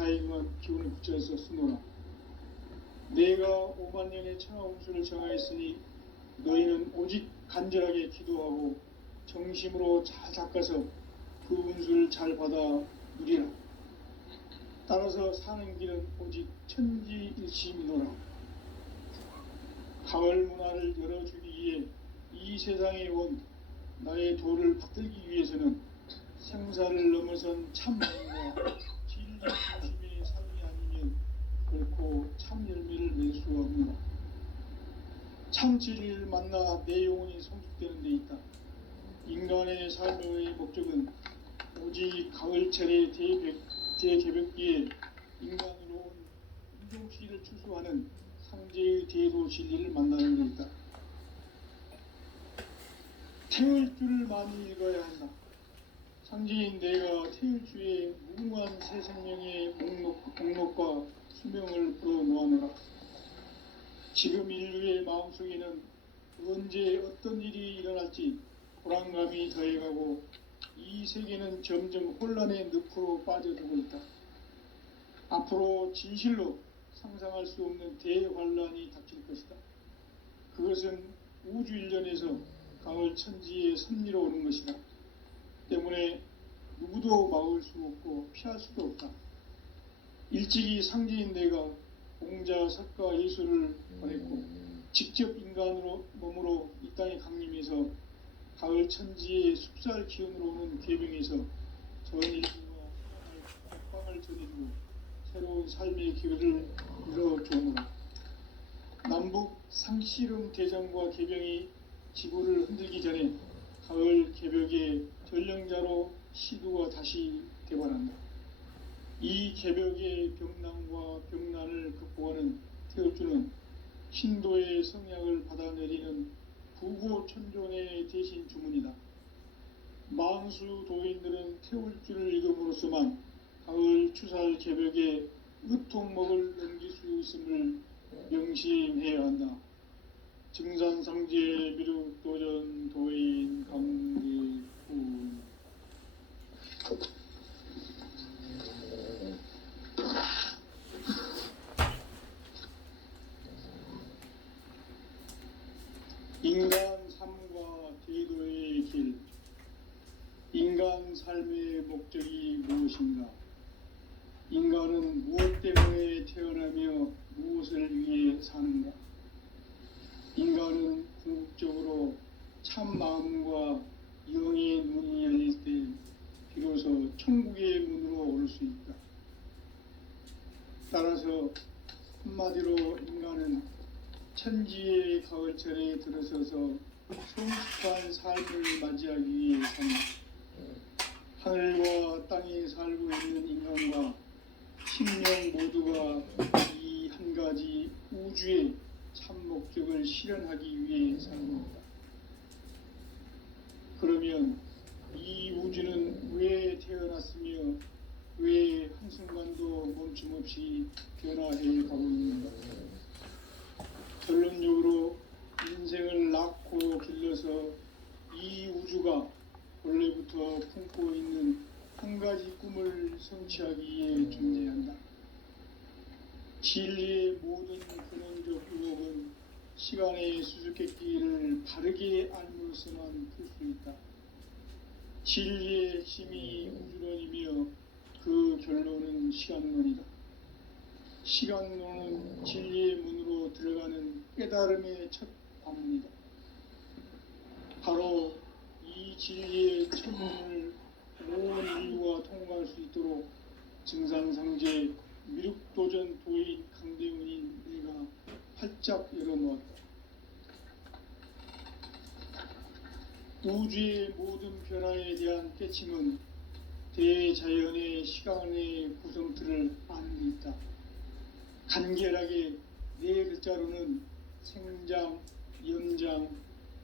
천사에 응한 기운을 붙여서 쓰노라. 내가 5만 년의 천하 운수를 정하였으니 너희는 오직 간절하게 기도하고 정심으로 잘 닦아서 그 운수를 잘 받아 누리라. 따라서 사는 길은 오직 천지일심이노라. 가을 문화를 열어주기 위해 이 세상에 온 나의 도를 받들기 위해서는 생사를 넘어선 참마음과 진리 중심의 삶이 아니면 결코 참 열매를 낼 수 없노라. 참 진리를 만나 내 영혼이 성숙되는 데 있다. 인간의 삶의 목적은 오직 가을철의 대개벽기에 인간으로 온 인종시를 추수하는 상제의 대도 진리를 만나는 데 있다. 태울 줄을 많이 읽어야 한다. 상제인 내가 태울 주의 무궁한 새 생명의 목록과 수명을 풀어놓아노라. 지금 인류의 마음속에는 언제 어떤 일이 일어날지 불안감이 더해가고 이 세계는 점점 혼란의 늪으로 빠져들고 있다. 앞으로 진실로 상상할 수 없는 대환란이 닥칠 것이다. 그것은 우주 일련에서 가을 천지의 섭리로 오는 것이다. 때문에 누구도 막을 수 없고 피할 수도 없다. 일찍이 상제인 내가 공자, 석가, 예수를 보냈고 직접 인간으로 몸으로 이 땅에 강림해서 가을 천지의 숲살 기운으로 오는 계명에서 전 인류와 빵을 전해주고 새로운 삶의 기회를 이뤄주노라. 남북 상씨름 대전과 개병이 지구를 흔들기 전에 가을 개벽의 전령자로 시두가 다시 대관한다. 이 개벽의 병난과 병난을 극복하는 태울주는 신도의 성약을 받아내리는 부고천존의 대신 주문이다. 만수 도인들은 태울주를 읽음으로써만 가을 추살 개벽의 으통목을 넘길 수 있음을 명심해야 한다. 증산상제 미륵도전 도인 강대구. 인간 삶과 제도의 길. 인간 삶의 목적이 무엇인가? 인간은 무엇 때문에 태어나며 무엇을 위해 사는가? 인간은 궁극적으로 참 마음과 영의 문이 열릴 때 비로소 천국의 문으로 올 수 있다. 따라서 한마디로 인간은 천지의 가을철에 들어서서 성숙한 삶을 맞이하기 위해 산다. 하늘과 땅에 살고 있는 인간과 신령 모두가 이 한 가지 우주의 참 목적을 실현하기 위해 사는 것이다. 그러면 이 우주는 왜 태어났으며 왜 한순간도 멈춤없이 변화해 가고 있는가? 결론적으로 인생을 낳고 길러서 이 우주가 원래부터 품고 있는 한 가지 꿈을 성취하기 위해 존재한다. 진리의 모든 근원적 의혹은 시간의 수수께끼를 바르게 알므로서만 풀 수 있다. 진리의 핵심이 우주론이며 그 결론은 시간론이다. 시간론은 진리의 문으로 들어가는 깨달음의 첫 관문이다. 바로 이 진리의 첫 문을 온 인류가 통과할 수 있도록 증산상제 미륵도전 도인 강대훈인 내가 활짝 열어놓았다. 우주의 모든 변화에 대한 깨침은 대자연의 시간의 구성틀을 아는 데 있다. 간결하게 네 글자로는 생장, 연장,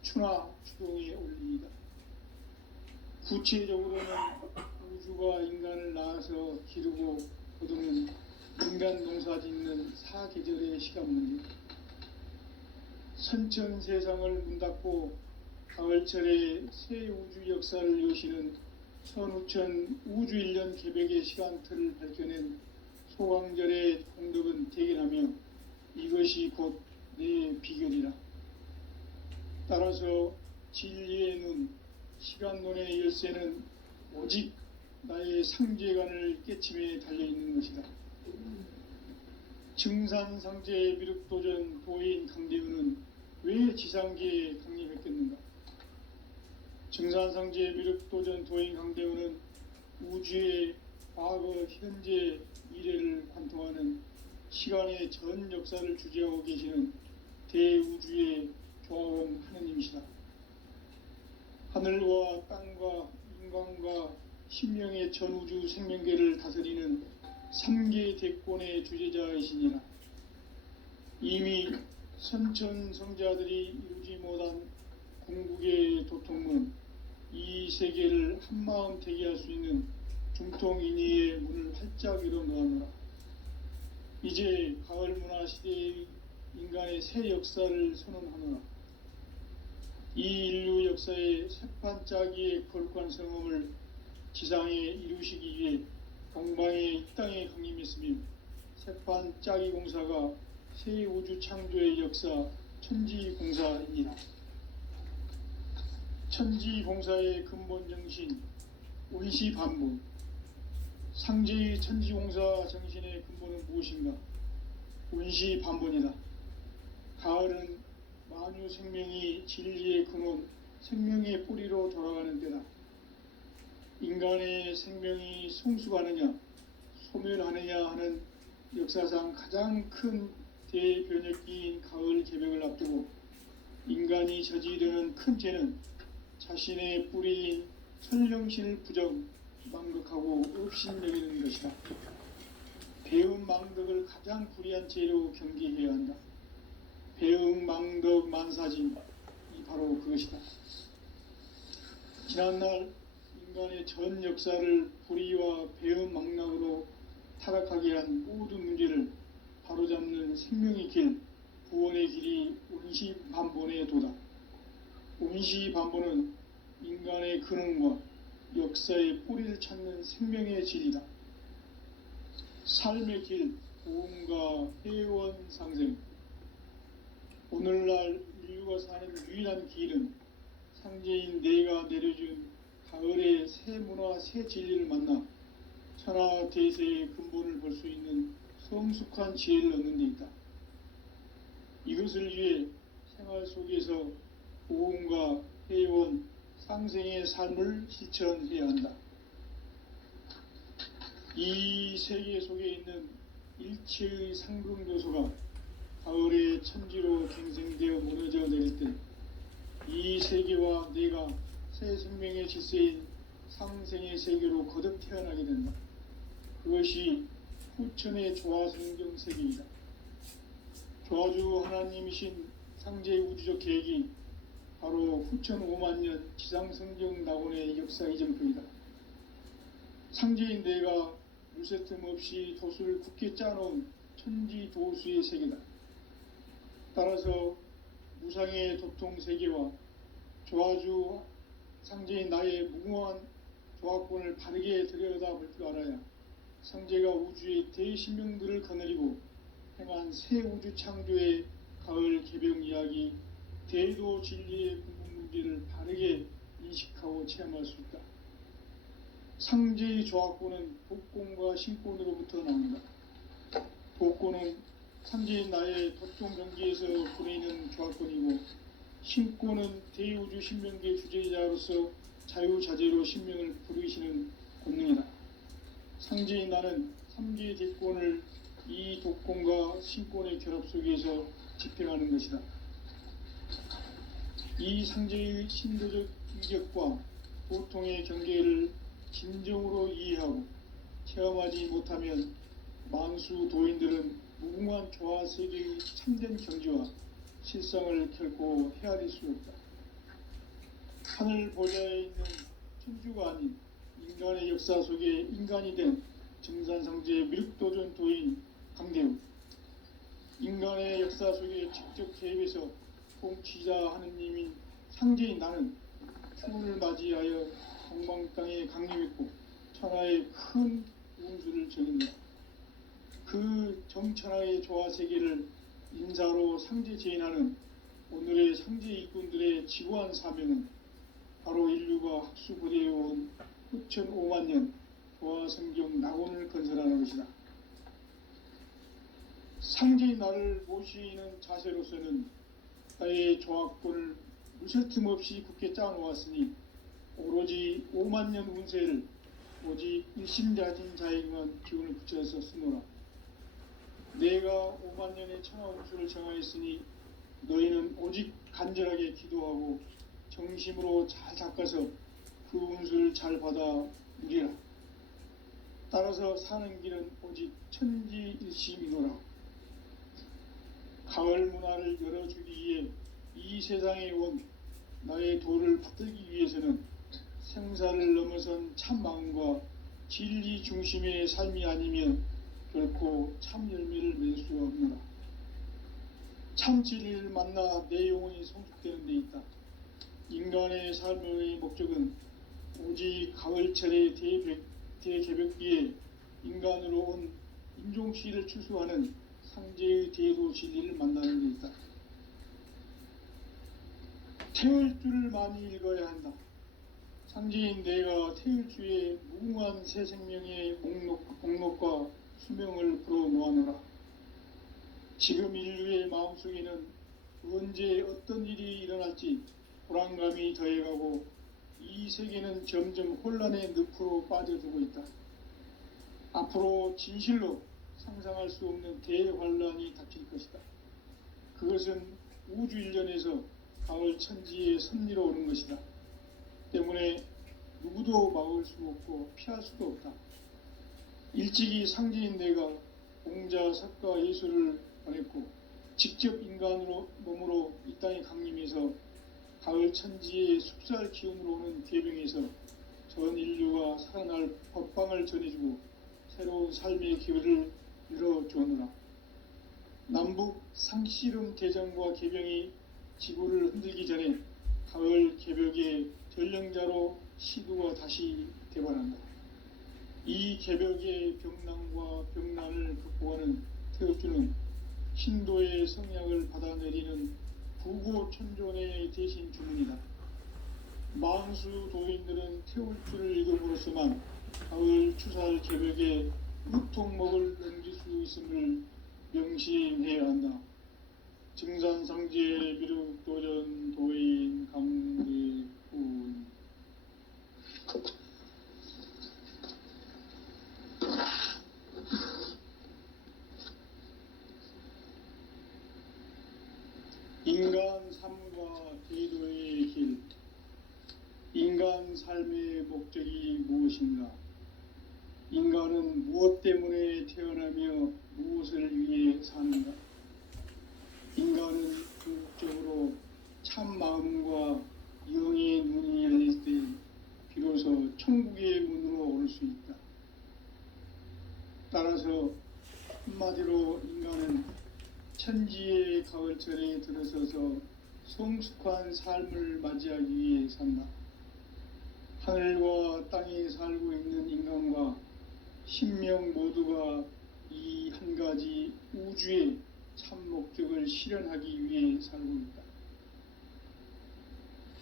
추나, 추동의 원리이다. 구체적으로는 우주가 인간을 낳아서 기르고 거두는 인간 농사 짓는 사계절의 시간 문제. 선천 세상을 문 닫고 가을철에 새 우주 역사를 여시는 선우천 우주일년 개벽의 시간틀을 밝혀낸 소강절의 공덕은 대견하며 이것이 곧 내 비결이라. 따라서 진리의 눈, 시간론의 열쇠는 오직 나의 상제관을 깨침에 달려있는 것이다. 증산상제 미륵도전 도인 강대우는 왜 지상계에 강림했겠는가? 증산상제 미륵도전 도인 강대우는 우주의 과거, 현재, 미래를 관통하는 시간의 전 역사를 주재하고 계시는 대우주의 교황 하느님이시다. 하늘과 땅과 인간과 신명의 전우주 생명계를 다스리는 3계 대권의 주제자이시니라. 이미 선천성자들이 이루지 못한 궁극의 도통은 이 세계를 한마음 되게 할 수 있는 중통인의의 문을 활짝 열어놓았노라. 이제 가을문화 시대의 인간의 새 역사를 선언하노라. 이 인류 역사의 새판짜기의 거룩한 성음을 지상에 이루시기 위해 동방의 이 땅에 강림했으며 새판짜기 공사가 새 우주 창조의 역사 천지공사입니다. 천지공사의 근본 정신 온시반본. 상제의 천지공사 정신의 근본은 무엇인가? 온시반본이다. 가을은 만유 생명이 진리의 근원, 생명의 뿌리로 돌아가는 때다. 인간의 생명이 성숙하느냐, 소멸하느냐 하는 역사상 가장 큰 대변혁기인 가을 개벽을 앞두고 인간이 저지르는 큰 죄는 자신의 뿌리인 선령신을 부정, 망덕하고 업신여기는 것이다. 배움 망덕을 가장 불의한 죄로 경계해야 한다. 배움 망덕 만사진, 이 바로 그것이다. 지난날 인간의 전 역사를 불의와 배움 망락으로 타락하게 한 모든 문제를 바로잡는 생명의 길, 구원의 길이 온시반본의 도다. 온시반본은 인간의 근원과 역사의 뿌리를 찾는 생명의 질이다. 삶의 길, 보험과 회원 상생. 오늘날 인류가 사는 유일한 길은 상제인 내가 내려준 가을의 새 문화, 새 진리를 만나 천하 대세의 근본을 볼 수 있는 성숙한 지혜를 얻는 데 있다. 이것을 위해 생활 속에서 보험과 회원, 상생의 삶을 실천해야 한다. 이 세계 속에 있는 일체의 상금요소가 가을의 천지로 갱생되어 무너져 내릴 때 이 세계와 내가 새 생명의 질서인 상생의 세계로 거듭 태어나게 된다. 그것이 후천의 조화성경 세계이다. 조화주 하나님이신 상제의 우주적 계획이 바로 후천 5만년 지상성경 낙원의 역사 이전표이다. 상제인 내가 물새틈 없이 도수를 굳게 짜놓은 천지도수의 세계다. 따라서 무상의 도통 세계와 조화주 상제인 나의 무궁한 조화권을 바르게 들여다볼 줄 알아야 상제가 우주의 대신명들을 거느리고 행한 새 우주 창조의 가을 개벽 이야기, 대도 진리의 근본 문제를 바르게 인식하고 체험할 수 있다. 상제의 조화권은 독권과 신권으로부터 나온다. 독권은 상제인 나의 도통 경지에서 보내는 조화권이고, 신권은 대우주 신명계 주제자로서 자유자재로 신명을 부르시는 권능이다. 상제인 나는 3계 대권을 이 독권과 신권의 결합 속에서 집행하는 것이다. 이 상제의 신도적 이격과 도통의 경계를 진정으로 이해하고 체험하지 못하면 만수 도인들은 무궁한 조화세계의 참된 경지와 실상을 결코 헤아릴 수 없다. 하늘 보좌에 있는 천주가 아닌 인간의 역사 속에 인간이 된 증산상제의 미륵도전 도인 강대우. 인간의 역사 속에 직접 개입해서 통치자 하느님인 상제인 나는 추운을 맞이하여 동방 땅에 강림했고 천하의 큰 운수를 적인다. 정천하의 조화 세계를 인사로 상제 제인하는 오늘의 상제 일꾼들의 지고한 사명은 바로 인류가 학수고대해온 후천 5만 년 조화 성경 낙원을 건설하는 것이다. 상제의 나를 모시는 자세로서는 나의 조합권을 무설틈 없이 굳게 짜놓았으니 오로지 5만 년 운세를 오직 일심자진 자에게만 기운을 붙여서 쓰노라. 내가 5만 년의 천하 운수를 정하였으니 너희는 오직 간절하게 기도하고 정심으로 잘 닦아서 그 운수를 잘 받아 누리라. 따라서 사는 길은 오직 천지일심이노라. 가을 문화를 열어주기 위해 이 세상에 온 나의 도를 받들기 위해서는 생사를 넘어선 참 마음과 진리 중심의 삶이 아니면 결코 참 열매를 맺을 수가 없노라. 참 진리를 만나 내 영혼이 성숙되는 데 있다. 인간의 삶의 목적은 오직 가을철의 대개벽기에 인간으로 온 인종씨를 추수하는 상제의 대도 진리를 만나는 데 있다. 태울 줄을 많이 읽어야 한다. 상제인 내가 태울 주의 무궁한 새 생명의 목록과 수명을 풀어놓아노라. 지금 인류의 마음속에는 언제 어떤 일이 일어날지 불안감이 더해가고 이 세계는 점점 혼란의 늪으로 빠져들고 있다. 앞으로 진실로 상상할 수 없는 대환란이 닥칠 것이다. 그것은 우주 일련에서 가을 천지의 섭리로 오는 것이다. 때문에 누구도 막을 수 없고 피할 수도 없다. 일찍이 상제인 내가 공자, 석가, 예수를 보냈고 직접 인간으로 몸으로 이 땅에 강림해서 가을 천지의 숲살 기운으로 오는 계병에서 전 인류가 살아날 법방을 전해주고 새로운 삶의 기회를 열어주었노라. 남북 상씨름 대전과 계병이 지구를 흔들기 전에 가을 개벽의 전령자로 시두가 다시 대발한다. 이 개벽의 병난과 병난을 극복하는 태우주는 신도의 성약을 받아내리는 부고천존의 대신 주문이다. 만수 도인들은 태울주를 읽음으로써만 가을 추살 개벽에 무통목을 넘길 수 있음을 명심해야 한다. 증산상제 미륵도전 도인 강대훈. 인간 삶과 제도의 길. 인간 삶의 목적이 무엇인가? 인간은 무엇 때문에 태어나며 무엇을 위해 사는가? 인간은 그 목적으로 참 마음과 영의 문이 열릴 때 비로소 천국의 문으로 올 수 있다. 따라서 한마디로 인간은 천지의 가을철에 들어서서 성숙한 삶을 맞이하기 위해 산다. 하늘과 땅에 살고 있는 인간과 신명 모두가 이 한 가지 우주의 참 목적을 실현하기 위해 살고 있다.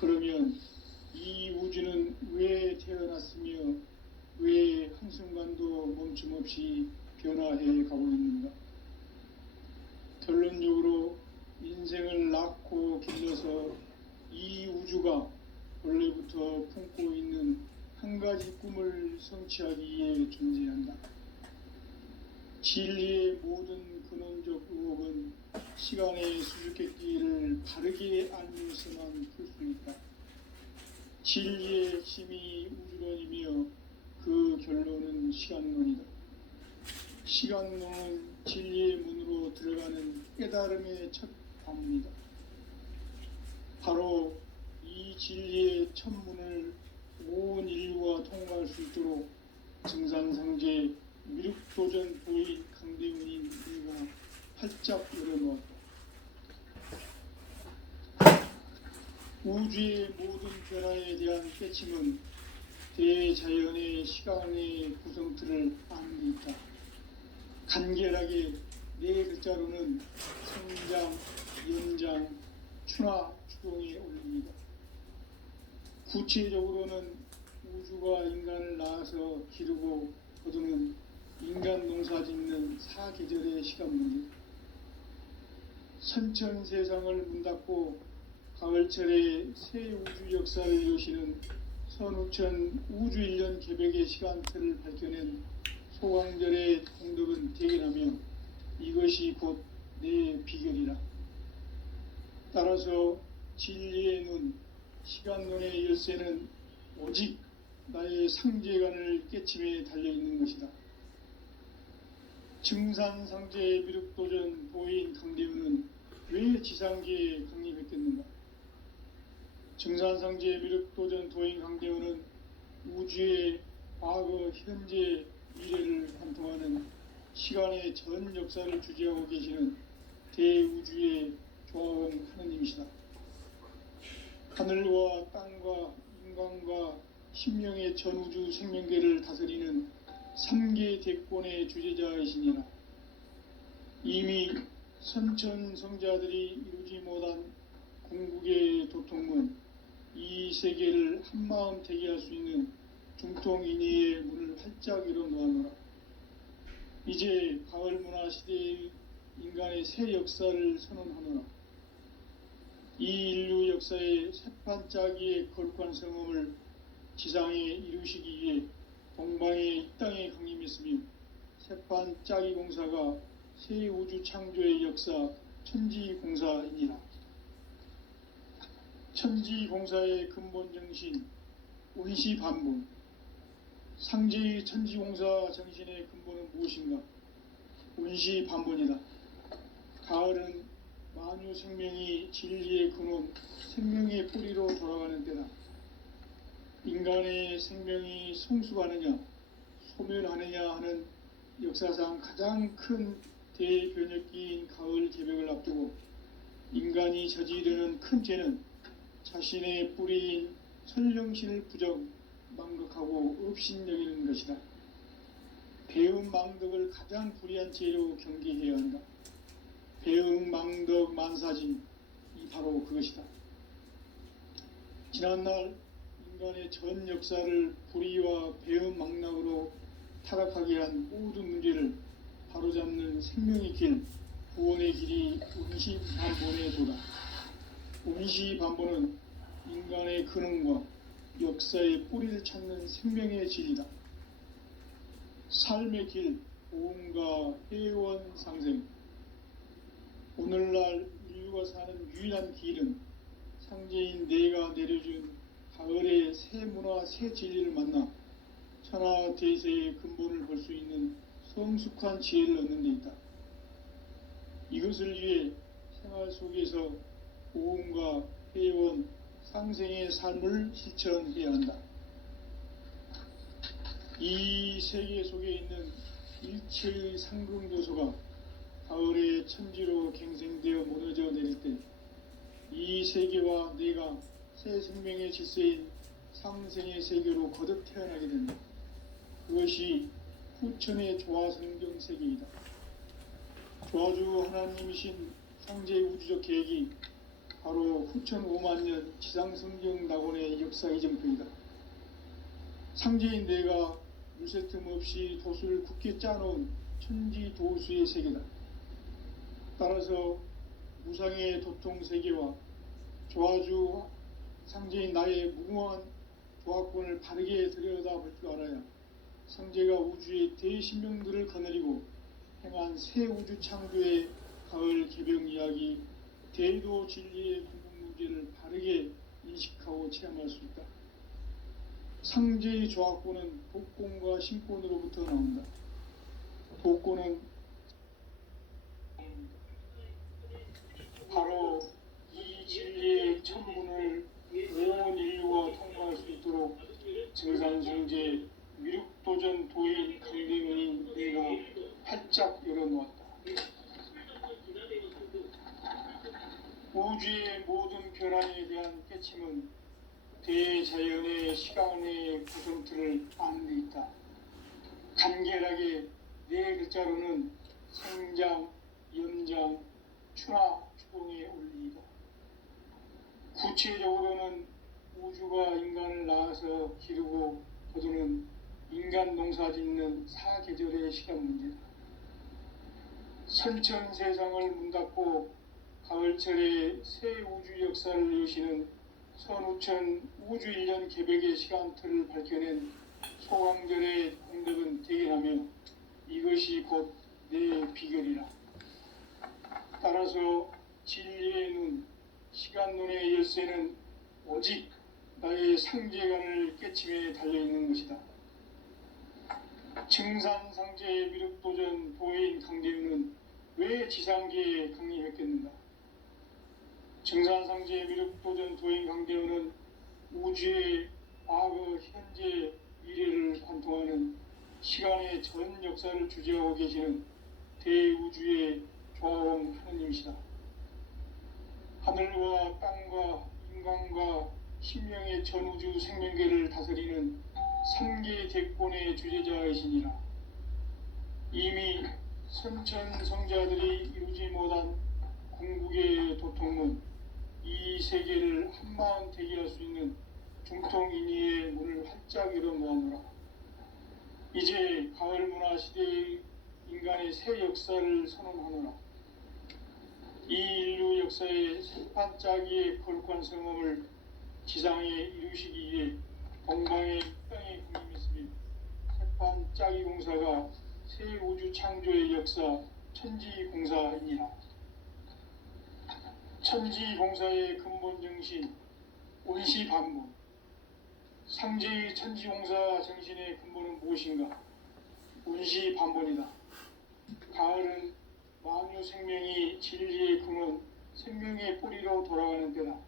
그러면 이 우주는 왜 태어났으며 왜 한순간도 멈춤없이 변화해 가고 있는가? 결론적으로 인생을 낳고 길러서 이 우주가 원래부터 품고 있는 한 가지 꿈을 성취하기 위해 존재한다. 진리의 모든 근원적 의혹은 시간의 수수께끼를 바르게 알면서만 풀 수 있다. 진리의 핵심이 우주론이며 그 결론은 시간론이다. 시간론은 진리의 문으로 들어가는 깨달음의 첫 관문이다. 바로 이 진리의 첫 문을 온 인류가 통과할 수 있도록 증산상제 미륵도전 도인 강대훈인 우리가 활짝 열어놓았다. 우주의 모든 변화에 대한 깨침은 대자연의 시간의 구성틀을 아는 데 있다. 간결하게 네 글자로는 성장, 연장, 추나 추동에 올립니다. 구체적으로는 우주가 인간을 낳아서 기르고 거두는 인간 농사 짓는 사계절의 시간 문제, 선천 세상을 문 닫고 가을철에 새 우주 역사를 여시는 선우천 우주일년 개벽의 시간틀을 밝혀낸 소강절의 공덕은 대견하며 이것이 곧 내 비결이라. 따라서 진리의 눈, 시간론의 열쇠는 오직 나의 상제관을 깨침에 달려있는 것이다. 증산상제 미륵도전 도인 강대우는 왜 지상계에 강림했겠는가? 증산상제 미륵도전 도인 강대우는 우주의 과거, 현재, 미래를 관통하는 시간의 전 역사를 주재하고 계시는 대우주의 조화원 하느님이시다. 하늘과 땅과 인간과 신명의 전우주 생명계를 다스리는 3계 대권의 주제자이시니라. 이미 선천성자들이 이루지 못한 궁극의 도통문, 이 세계를 한마음 대기할 수 있는 중통인의의 문을 활짝 열어 놓아노라. 이제 가을 문화 시대의 인간의 새 역사를 선언하노라. 이 인류 역사의 새판짜기의 거룩한 성음을 지상에 이루시기 위해 동방의 이 땅에 강림했으며 새판짜기 공사가 새 우주 창조의 역사 천지공사이니라. 천지공사의 근본 정신 운시반분, 상제의 천지공사 정신의 근본은 무엇인가? 운시반분이다. 가을은 만유 생명이 진리의 근원, 생명의 뿌리로 돌아가는 때다. 인간의 생명이 성숙하느냐, 소멸하느냐 하는 역사상 가장 큰 대변혁기인 가을 개벽을 앞두고 인간이 저지르는 큰 죄는 자신의 뿌리인 선령신을 부정, 망극하고 업신여기는 것이다. 배음 망덕을 가장 불의한 죄로 경계해야 한다. 배음 망덕 만사진, 이 바로 그것이다. 지난날 인간의 전 역사를 불의와 배음 망락으로 타락하게 한 모든 문제를 바로잡는 생명의 길, 구원의 길이 운시반본의 도다. 운시반본은 인간의 근원과 역사의 뿌리를 찾는 생명의 진리다. 삶의 길, 보험과 회원 상생. 오늘날 인류가 사는 유일한 길은 상제인 내가 내려준 가을의 새 문화, 새 진리를 만나 천하 대세의 근본을 볼 수 있는 성숙한 지혜를 얻는 데 있다. 이것을 위해 생활 속에서 보험과 회원, 상생의 삶을 실천해야 한다. 이 세계 속에 있는 일체의 상승교소가 가을의 천지로 갱생되어 무너져 내릴 때 이 세계와 내가 새 생명의 질서인 상생의 세계로 거듭 태어나게 된다. 그것이 후천의 조화성경 세계이다. 조화주 하나님이신 상제의 우주적 계획이 바로 후천 5만년 지상성경 낙원의 역사 이정표이다. 상제인 내가 물새 틈 없이 도수를 굳게 짜놓은 천지 도수의 세계다. 따라서 무상의 도통 세계와 조화주 상제인 나의 무궁한 조화권을 바르게 들여다볼 줄 알아야 상제가 우주의 대신명들을 거느리고 행한 새 우주 창조의 가을 개벽 이야기, 대도 진리의 궁극 문제를 바르게 인식하고 체험할 수 있다. 상제의 조화권은 복권과 신권으로부터 나온다. 복권은 바로 이 진리의 천문을 온 인류가 통과할 수 있도록 증산성제 미륵도전 도인 강대문인 내가 활짝 열어놓았다. 우주의 모든 변화에 대한 깨침은 대자연의 시간의 구성틀을 아는 데 있다. 간결하게 네 글자로는 성장, 염장, 추나 추동에 올리이다. 구체적으로는 우주가 인간을 낳아서 기르고 거두는 인간 농사 짓는 사계절의 시간 문제다. 선천 세상을 문 닫고 가을철에 새 우주 역사를 여시는 선우천 우주일년 개백의 시간틀을 밝혀낸 소강절의 공덕은 대견하며 이것이 곧 내 비결이라. 따라서 진리의 눈, 시간 눈의 열쇠는 오직 나의 상제관을 깨침에 달려있는 것이다. 증산상제의 미륵도전 도인 강대윤은 왜 지상계에 강림했겠는가? 증산상제의 미륵도전 도인 강대윤은 우주의 과거, 현재, 미래를 관통하는 시간의 전 역사를 주재하고 계시는 대우주의 조화원 하느님이시다. 하늘과 땅과 인간과 신명의 전우주 생명계를 다스리는 삼계 대권의 주재자이시니라. 이미 선천성자들이 이루지 못한 궁극의 도통문, 이 세계를 한마음 대기할 수 있는 중통인의의 문을 활짝 열어놓아노라. 이제 가을 문화 시대의 인간의 새 역사를 선언하노라. 이 인류 역사의 반짝이의 거룩한 성험을 지상에 이루시기 위해 동방의 땅에 군림했으며 새반짝이 공사가 새 우주 창조의 역사 천지공사이니라. 천지공사의 근본 정신 온시반본. 상제의 천지공사 정신의 근본은 무엇인가? 온시반본이다. 가을은 만유 생명이 진리의 근원, 생명의 뿌리로 돌아가는 때다.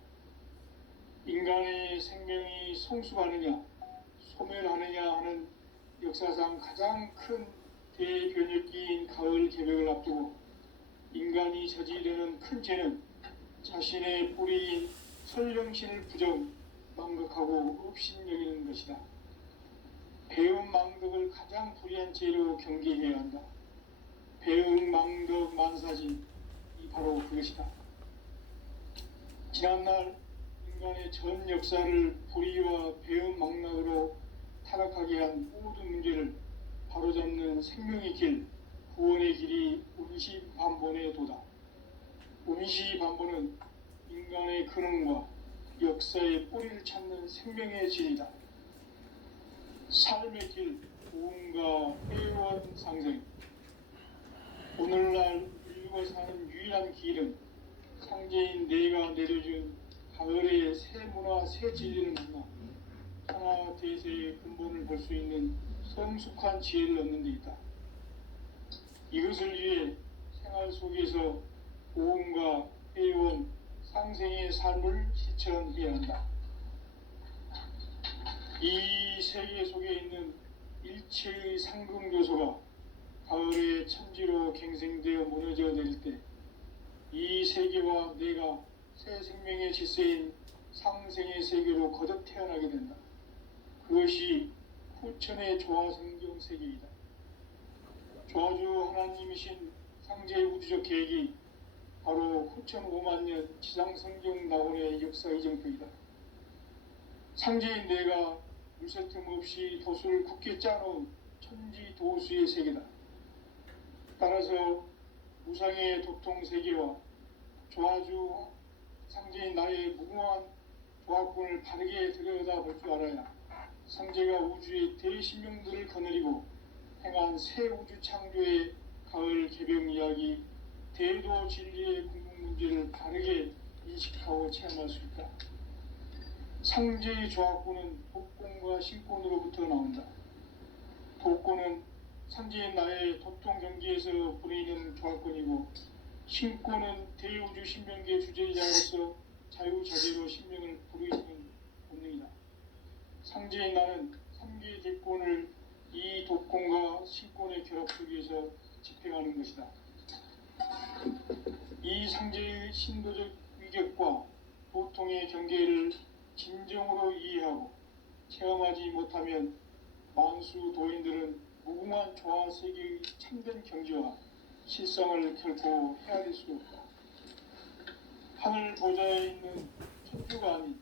인간의 생명이 성숙하느냐, 소멸하느냐 하는 역사상 가장 큰 대변혁기인 가을 개벽을 앞두고 인간이 저지르는 큰 죄는 자신의 뿌리인 설령신을 부정, 망각하고 업신여기는 것이다. 배움 망덕을 가장 불의한 죄로 경계해야 한다. 배움 망덕 만사진, 이 바로 그것이다. 지난날 인간의 전 역사를 불의와 배움 망락으로 타락하게 한 모든 문제를 바로잡는 생명의 길, 구원의 길이 운시반본의 도다. 운시반본은 인간의 근원과 역사의 뿌리를 찾는 생명의 진이다. 삶의 길, 구원과 회원 상생. 오늘날 인류가 사는 유일한 길은 상제인 내가 내려준 가을의 새 문화, 새 진리를 만나 하나 대세의 근본을 볼 수 있는 성숙한 지혜를 얻는 데 있다. 이것을 위해 생활 속에서 고음과 회원, 상생의 삶을 실천해야 한다. 이 세계 속에 있는 일체의 상금교소가 가을의 천지로 갱생되어 무너져 내릴 때 이 세계와 내가 새 생명의 질서인 상생의 세계로 거듭 태어나게 된다. 그것이 후천의 조화성경 세계이다. 조화주 하나님이신 상제의 우주적 계획이 바로 후천 5만 년 지상성경 낙원의 역사 이정표이다. 상제인 내가 물새 틈 없이 도수를 굳게 짜놓은 천지 도수의 세계다. 따라서 무상의 도통 세계와 조화주 상제인 나의 무궁한 조합군을 바르게 들여다볼 줄 알아야 상제가 우주의 대신명들을 거느리고 행한 새 우주 창조의 가을 개벽 이야기, 대도 진리의 궁극 문제를 바르게 인식하고 체험할 수 있다. 상제의 조합군은 독권과 신권으로부터 나온다. 독권은 상제인 나의 도통 경계에서 부리는 조합권이고, 신권은 대우주 신명계 주제자로서 자유자재로 신명을 부르시는 본능이다. 상제인 나는 3개 대권을 이 독권과 신권의 결합 속에서 집행하는 것이다. 이 상제의 신도적 위격과 도통의 경계를 진정으로 이해하고 체험하지 못하면 만수 도인들은 무궁한 조화 세계의 참된 경지와 실성을 결코 헤아릴 수 없다. 하늘 보좌에 있는 천주가 아닌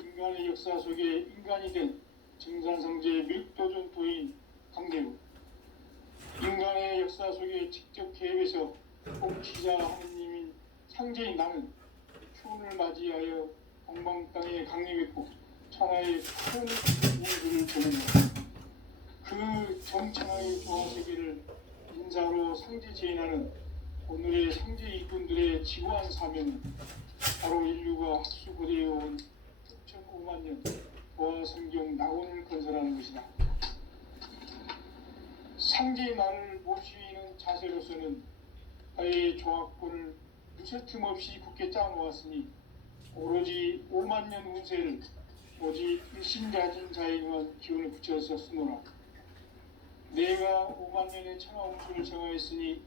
인간의 역사 속에 인간이 된 증산성제의 밀도전 도인 강대국, 인간의 역사 속에 직접 개입해서 통치자 하느님인 상제인 나는 추운을 맞이하여 동방 땅에 강림했고 천하의 큰 우주를 보낸다. 그 정창의 조화세계를 인사로 상제 제인하는 오늘의 상제 일꾼들의 지구한 사명은 바로 인류가 학수고대해온 6,500만 년 조화성경 낙원을 건설하는 것이다. 상제의 나를 모시는 자세로서는 나의 조합권을 무쇠틈 없이 굳게 짜놓았으니 오로지 5만 년 운세를 오직 일심가진 자에게만 기운을 붙여서 쓰노라. 내가 5만 년의 천하 운수를 정하였으니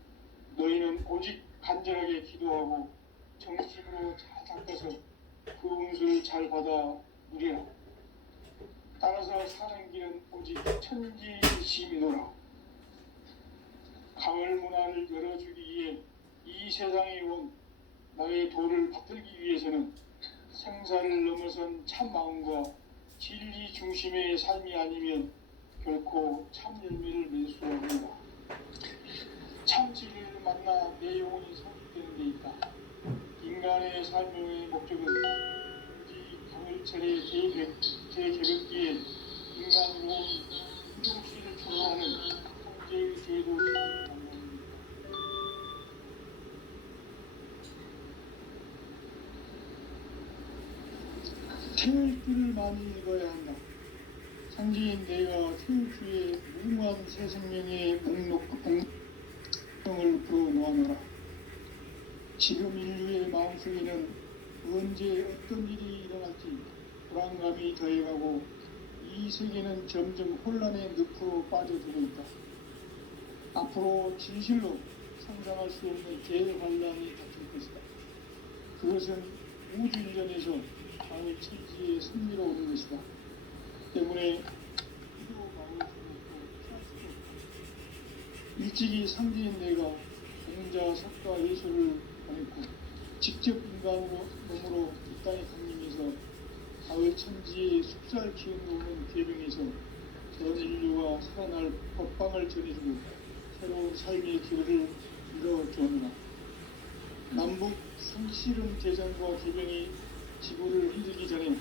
너희는 오직 간절하게 기도하고 정식으로 잘 닦아서 그 운수를 잘 받아 누리라. 따라서 사는 길은 오직 천지심이노라. 가을 문화를 열어주기 위해 이 세상에 온 나의 도를 받들기 위해서는 생사를 넘어선 참 마음과 진리 중심의 삶이 아니면 결코 참 열매를 맺을 수 없노라. 참 진리를 만나 내 영혼이 성숙되는 데 있다. 인간의 삶의 목적은 오직 가을철의 대개벽기에 인간으로 인종시를 초월하는 성제의 제도 태울주를 많이 읽어야 한다. 상제인 내가 태울주의 무모한 새 생명의 목록을 풀어놓아노라. 지금 인류의 마음속에는 언제 어떤 일이 일어날지 불안감이 더해가고 이 세계는 점점 혼란의 늪으로 빠져들고 있다. 앞으로 진실로 상상할 수 없는 대환란이 닥칠 것이다. 그것은 우주 일전에서 가을 천지의 승리로 오는 것이다. 때문에 이도 막을 수 없고 피할 수도 없다. 일찍이 상제인 내가 공자, 석가, 예수를 보냈고 직접 인간으로 몸으로 이 땅에 강림해서 가을 천지의 숲살 기운도 오는 계병에서 전 인류가 살아날 법방을 전해주고 새로운 삶의 길을 이뤄주었노라. 남북 상씨름 대전과 개병이 지구를 흔들기 전에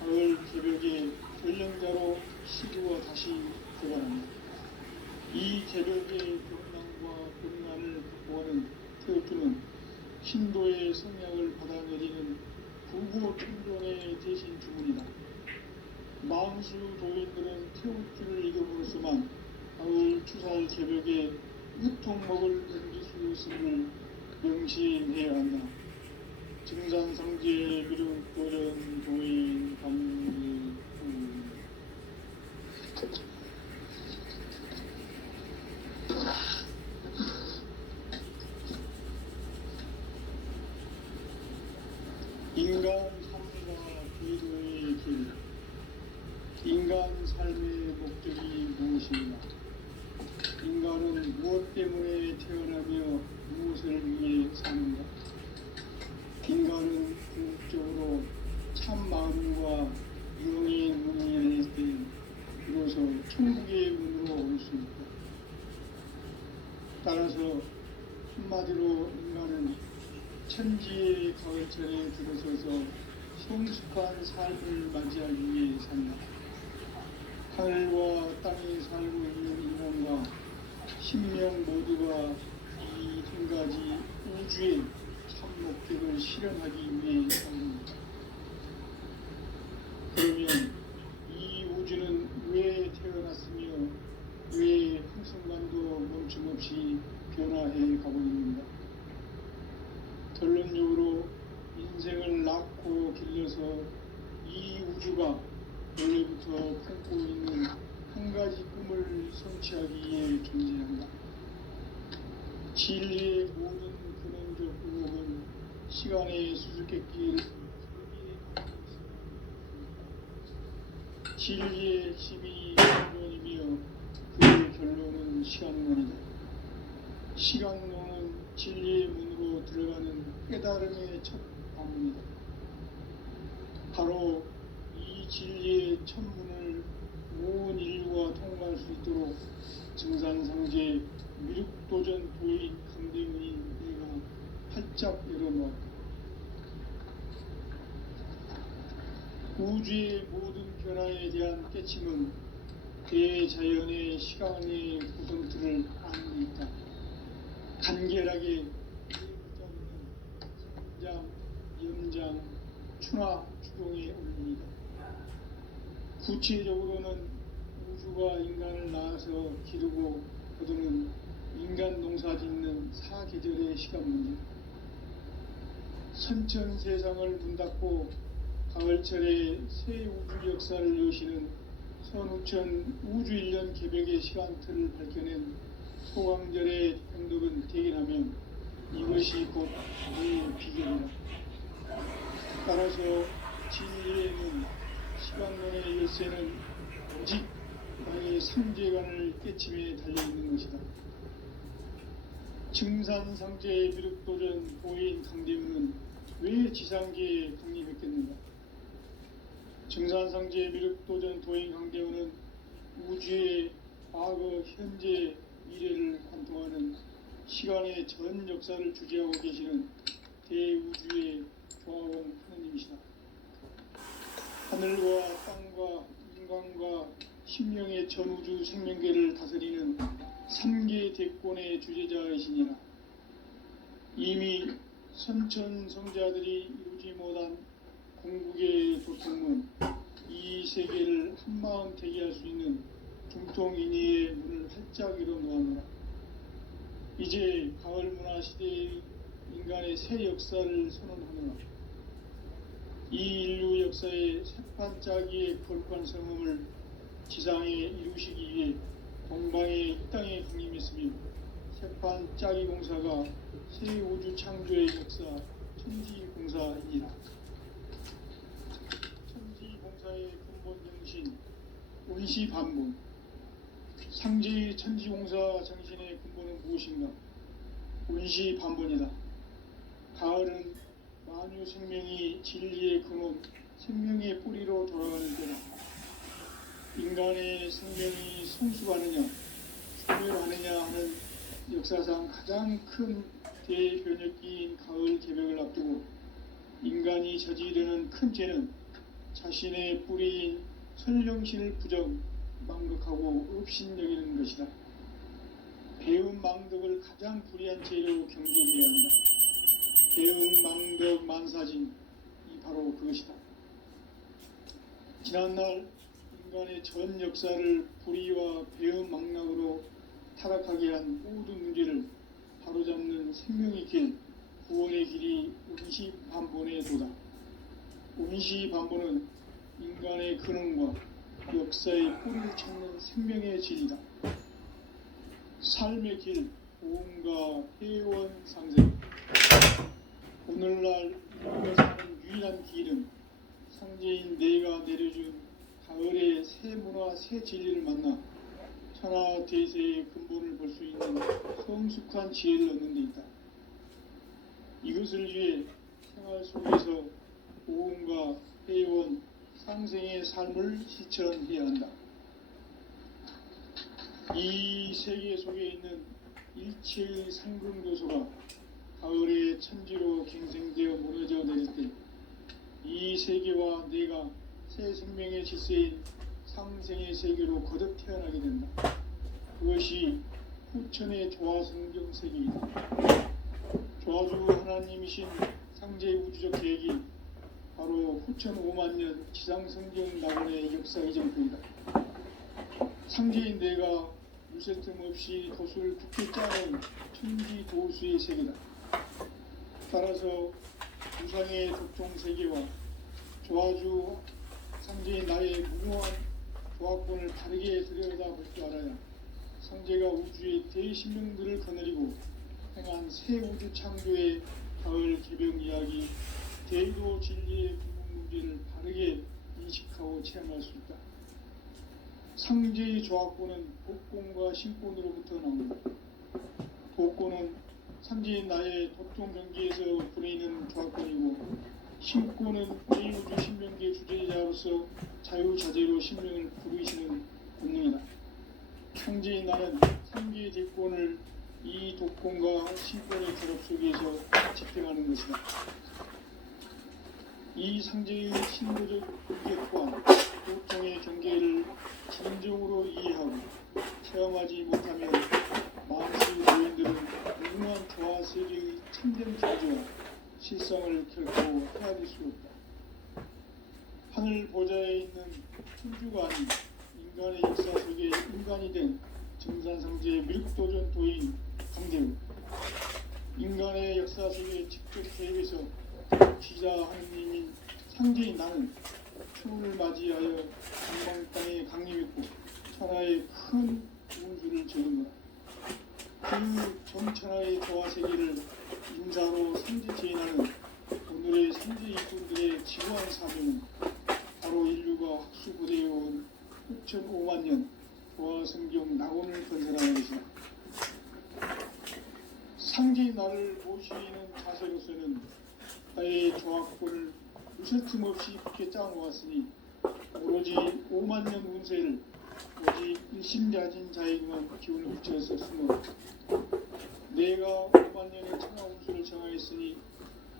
가을 개벽의 전령자로 시구가 다시 되어간다. 이 개벽의 병난과 병난을 극복하는 태엽주는 신도의 성향을 받아내리는 부고 천존의 대신 주문이다. 마음수 도인들은 태엽주를 읽음으로써만 가을 추살 개벽의 유통목을 넘길 수 있음을 명심해야 한다. 증산성제 비록 도전 도인 감리 인간 삶과 기도의 길. 인간 삶의 목적이 무엇인가? 인간은 무엇 때문에 태어나며 무엇을 위해 사는가? 인간은 궁극적으로 참 마음과 영의 문이 열릴 때 비로소 천국의 문으로 올 수 있다. 따라서 한마디로 인간은 천지의 가을철에 들어서서 성숙한 삶을 맞이하기 위해 산다. 하늘과 땅에 살고 있는 인간과 신명 모두가 이 한 가지 우주의 참 목적을 실현하기 위해 삽니다. 그러면 이 우주는 왜 태어났으며 왜 한순간도 멈춤없이 변화해 가고 있는가? 결론적으로 인생을 낳고 길러서 이 우주가 원래부터 품고 있는 한 가지 꿈을 성취하기 위해 존재한다. 진리의 모든 근원적 의혹은 시간의 수수께끼를 진리의 힘이 근원이며 그 결론은 시간론이다. 시간론은 진리의 문으로 들어가는 깨달음의 첫 방문이다. 바로 이 진리의 첫 문을 온 인류가 통과할 수 있도록 증산상제 미륵도전 도인 강대문인 내가 활짝 열어놓았다. 우주의 모든 변화에 대한 깨침은 대자연의 시간의 구성틀을 아는 데 있다. 간결하게 선장, 염장, 추나 추동에 올립니다. 구체적으로는 우주가 인간을 낳아서 기르고 거두는 인간 농사 짓는 사계절의 시간 문제, 선천 세상을 문 닫고 가을철에 새 우주 역사를 여시는 선우천 우주 1년 개벽의 시간틀을 밝혀낸 소강절의 행동은 대견하며 이것이 곧 그 비결이다. 따라서 진리의 문, 시간론의 열쇠는 오직 나의 상제관을 깨침에 달려있는 것이다. 증산상제의 미륵도전 도인 강대문은 왜 지상계에 강림했겠는가? 증산상제의 미륵도전 도인 강대문은 우주의 과거, 현재, 미래를 관통하는 시간의 전 역사를 주재하고 계시는 대우주의 조화원 하느님이시다. 하늘과 땅과 인간과 심령의 전우주 생명계를 다스리는 3계 대권의 주제자이시니라. 이미 선천성자들이 이루지 못한 궁극의 도통문, 이 세계를 한마음 대기할 수 있는 중통인의의 문을 활짝 열어놓았노라. 이제 가을 문화 시대의 인간의 새 역사를 선언하노라. 이 인류 역사의 새반짝이의 거룩한 성음을 지상에 이루시기 위해 동방의 이 땅에 강림했으며 새반짝이 공사가 새 우주 창조의 역사 천지공사이니라. 천지공사의 근본 정신 운시반문, 상제의 천지공사 정신의 근본은 무엇인가? 운시반문이다. 가을은 만유 생명이 진리의 근원, 생명의 뿌리로 돌아가는 때다. 인간의 생명이 성숙하느냐, 소멸하느냐 하는 역사상 가장 큰 대변혁기인 가을 개벽을 앞두고 인간이 저지르는 큰 죄는 자신의 뿌리인 설령신을 부정, 망극하고 업신여기는 것이다. 배음 망덕을 가장 불의한 죄로 경계해야 한다. 배음 망덕 만사진, 이 바로 그것이다. 지난날 인간의 전 역사를 불의와 배음 망락으로 타락하게 한 모든 문제를 바로잡는 생명의 길, 구원의 길이 운시반본의 도다. 운시반본은 인간의 근원과 역사의 뿌리를 찾는 생명의 진리다. 삶의 길, 보험과 회원 상생. 오늘날 인류가 사는 유일한 길은 상제인 내가 내려준 가을의 새 문화, 새 진리를 만나 천하 대세의 근본을 볼 수 있는 성숙한 지혜를 얻는 데 있다. 이것을 위해 생활 속에서 보험과 회원, 상생의 삶을 실천해야 한다. 이 세계 속에 있는 일체의 상근교소가 가을의 천지로 갱생되어 무너져 내릴 때 이 세계와 내가 새 생명의 질서인 상생의 세계로 거듭 태어나게 된다. 그것이 후천의 조화성경 세계이다. 조화주 하나님이신 상제의 우주적 계획이 바로 후천 5만년 지상성경 낙원의 역사 이정표이다. 상제인 내가 무쇠 틈 없이 도수를 굳게 짜는 천지 도수의 세계다. 따라서 우상의 독종 세계와 조화주 상제인 나의 무모한 조합권을 다르게 들여다볼 줄 알아야 상제가 우주의 대신명들을 거느리고 행한 새 우주 창조의 가을 개벽 이야기, 대도 진리의 궁극 문제를 바르게 인식하고 체험할 수 있다. 상제의 조합권은 복권과 신권으로부터 나온다. 복고는 삼지인 나의 도통 경기에서 부르이는 조합권이고, 신고는 제2우주 신명기의 주제자로서 자유자재로 신명을 부르시는 본능이다. 상지인 나는 상기의 대권을 이 독권과 신권의 결합 속에서 집행하는 것이다. 이 상제의 신고적 인격과 도통의 경계를 진정으로 이해하고 체험하지 못하면 만수 노인들은 무궁한 조화세계의 참된 존재와 실상을 결코 헤아릴 수 없다. 하늘 보좌에 있는 천주가 아닌 인간의 역사 속에 인간이 된 정산상제의 밀국도전 도인 강대우, 인간의 역사 속에 직접 개입해서 지자 하느님인 상제인 나는 추운을 맞이하여 전방 땅에 강림했고 천하의 큰 운수를 적은 거다. 그 전천하의 조화세계를 인사로 상제제인하는 오늘의 상제 일꾼들의 지구한 사명은 바로 인류가 학수고대해온 6,500만 년 조화성경 낙원을 건설하는 것이다. 상제인 나를 모시는 자세로서는 나의 조합권을 무쇠틈 없이 굳게 짜놓았으니 오로지 5만 년 운세를 오직 일심자진 자에게만 기운을 붙였었으므로 내가 5만 년의 천하 운수를 정하였으니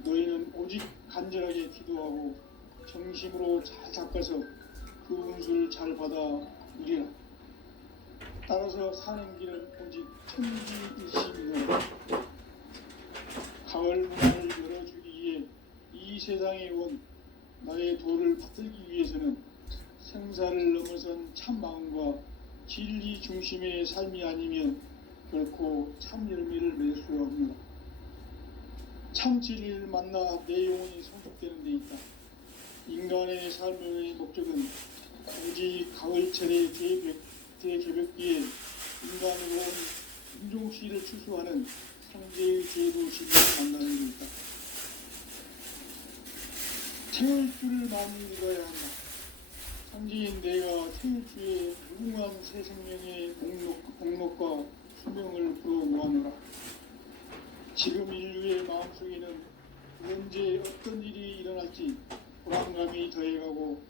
너희는 오직 간절하게 기도하고 정심으로 잘 닦아서 그 운수를 잘 받아 누리라. 따라서 사는 길은 오직 천지일심이니라. 가을 문화를 열어주기 위해 이 세상에 온 나의 도를 받들기 위해서는 생사를 넘어선 참 마음과 진리 중심의 삶이 아니면 결코 참 열매를 맺을 수가 없노라. 참 진리를 만나 내 영혼이 성숙되는 데 있다. 인간의 삶의 목적은 오직 가을철의 대개벽기에 인간으로 온 인종시를 추수하는 상제의 제도시를 만나는 데 있다. 태울 줄을 많이 읽어야 한다. 상제인 내가 태울 주의 무궁한 새 생명의 목록과 수명을 불어놓아노라. 지금 인류의 마음속에는 언제 어떤 일이 일어날지 불안감이 더해가고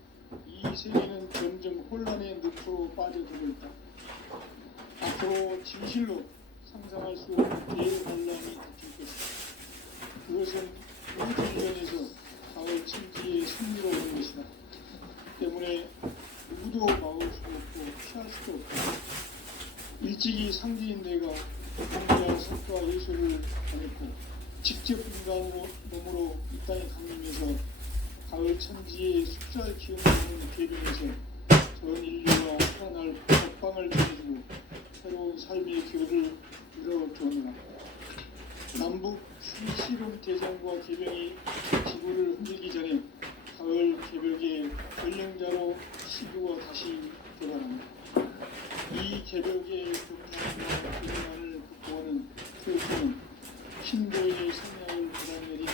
이 세계는 점점 혼란의 늪으로 빠져들고 있다. 앞으로 진실로 상상할 수 없는 대환란이 닥칠 것이다. 그것은 모든 면에서 가을 천지의 승리로 오는 것이다. 때문에 누구도 막을 수 없고 피할 수도 없다. 일찍이 상제인 내가 공자 석과 예술을 다녔고 직접 인간으로 몸으로 이 땅에 강림해서 가을 천지의 숫살 기운하는 계명에서 전 인류가 살아날 법방을 전해주고 새로운 삶의 기회를 이뤄주었노라. 남북 실시름 대전과 계명이 지구를 흔들기 전에 가을 개벽의 전령자로 시구가 다시 되어간다. 이 개벽의 경륜과 기능을 극복하는 태우는 신도의 성향을 받아내리는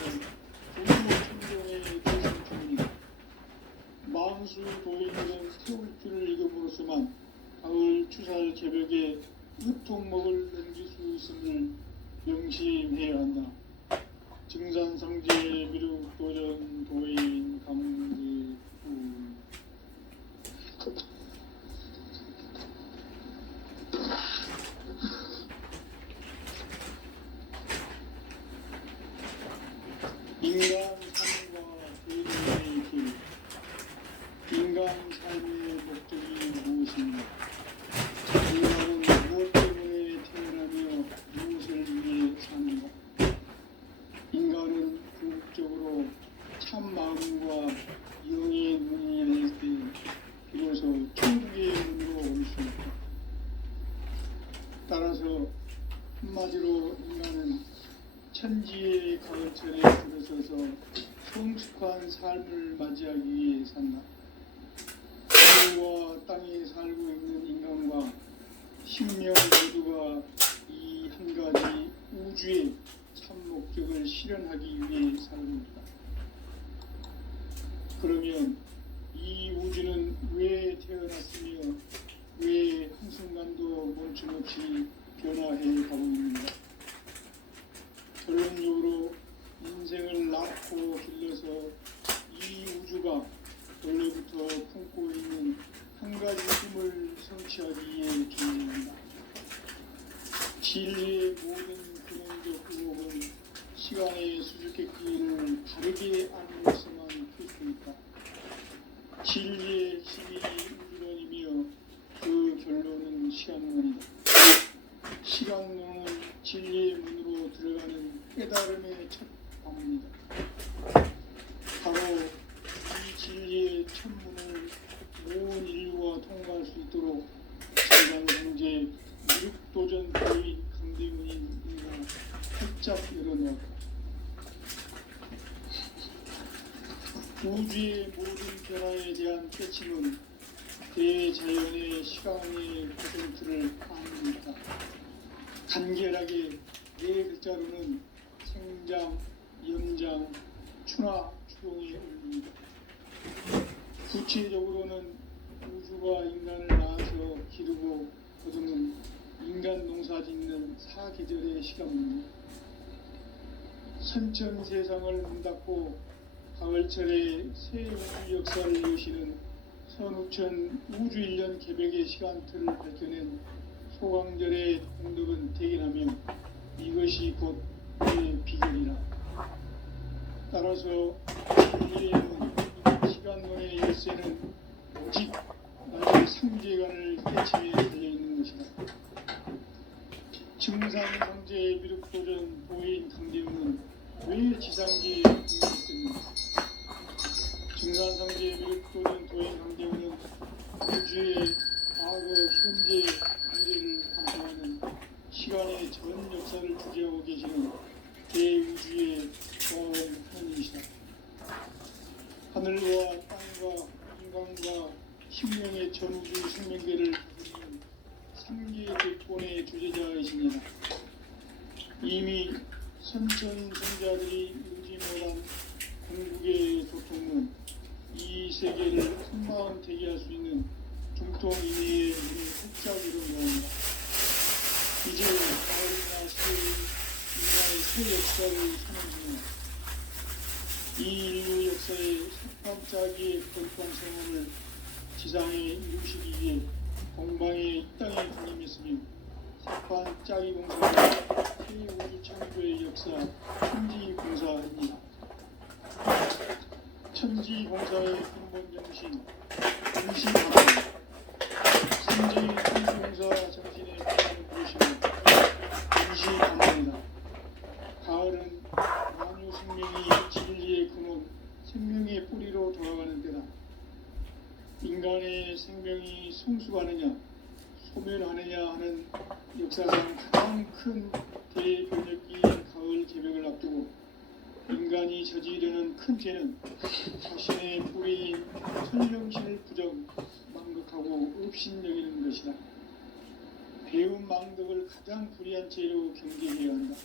우주 천종의 대성 주문이다. 만수 도인들은 태울 줄을 읽음으로써만 가을 추살 개벽에 으통목을 넘길 수 있음을 명심해야 한다. 증산상제 미륵도전 도인 강제우. 인간 삶과 대도의 길. 인간 삶의 목적이 무엇인가? 인간은 무엇 때문에 태어나며 무엇을 위해 사는가? 인간은 궁극적으로 참 마음과 영의 눈이 열릴 때 비로소 천국의 문으로 올 수 있다. 따라서 한마디로 인간은 천지의 가을철에 들어서서 성숙한 삶을 맞이하기 위해 산다. 하늘과 땅에 살고 있는 인간과 신명 모두가 이 한 가지 우주의 참 목적을 실현하기 위해 살아갑니다. 그러면 이 우주는 왜 태어났으며 왜 한순간도 멈춤없이 변화해 가고 있는가? 결론적으로 인생을 낳고 길러서 이 우주가 원래부터 품고 있는 한 가지 꿈을 성취하기 위해 존재한다. 진리의 모든 근원적 의목은 시간의 수수께끼를 바르게 알므로서만 풀 수 있다. 진리의 힘이 우주론이며 그 결론은 시간론이다. 시간론은 진리의 문으로 들어가는 깨달음의 첫 방문이다. 바로 이 진리의 첫 문을 온 인류가 통과할 수 있도록 세상성제 미륵도전 도인 강대문인 인가 활짝 열어놓았다. 우주의 모든 변화에 대한 깨침은 대자연의 시간의 퍼센트를 아닙니다. 간결하게 네 글자로는 생장, 연장, 추나 추동의 의미입니다. 구체적으로는 우주가 인간을 낳아서 기르고 거두는 인간 농사 짓는 사계절의 시간입니다. 선천 세상을 문닫고 가을철에 새 우주 역사를 여시는 선우천 우주 1년 개벽의 시간틀을 밝혀낸 소강절의 공덕은 대견하며 이것이 곧 그의 비결이라. 따라서 진리에는 시간론의 열쇠는 오직 나의 상제관을 깨침에 달려있는 것이다. 증산상제의 미륵도전 도인 강대문은 왜 지상계에 등장했습니까? 증산상제의 미륵도전 도인 강대문은 우주의 과거, 현재, 미래를 감수하는 시간의 전 역사를 주재하고 계시는 대우주의 고아원 하나님이시다. 하늘과 땅과 인간과 신명의 전우주 생명계를 다스리는 삼계 객본의 주제자이시니라. 이미 선천성자들이 이루지 못한 궁극의 도통은 이 세계를 한마음 대기할 수 있는 중통인의의 문을 활짝 열어놓는다. 이제 가을이나 새해 인간의 새 역사를 선언 중이다. 이 인류 역사의 석판짜기의 거룩한 성험을 지상에 이루시기 위해 공방에 이 땅에 군림했으며 석판짜기 공사는 세우주 창조의 역사 천지공사입니다. 천지공사의 근본 정신 임시가능 천지 천지공사 정신의 근본을 부르시며 임시가능이다. 가을은 만유 생명이 진리의 근원 생명의 뿌리로 돌아가는 때다. 인간의 생명이 성숙하느냐 소멸하느냐 하는 역사상 가장 큰 대변혁기인 가을 개벽을 앞두고 인간이 저지르는 큰 죄는 자신의 뿌리인 천령신을 부정 망극하고 업신여기는 것이다. 배움 망덕을 가장 불의한 죄로 경계해야 한다.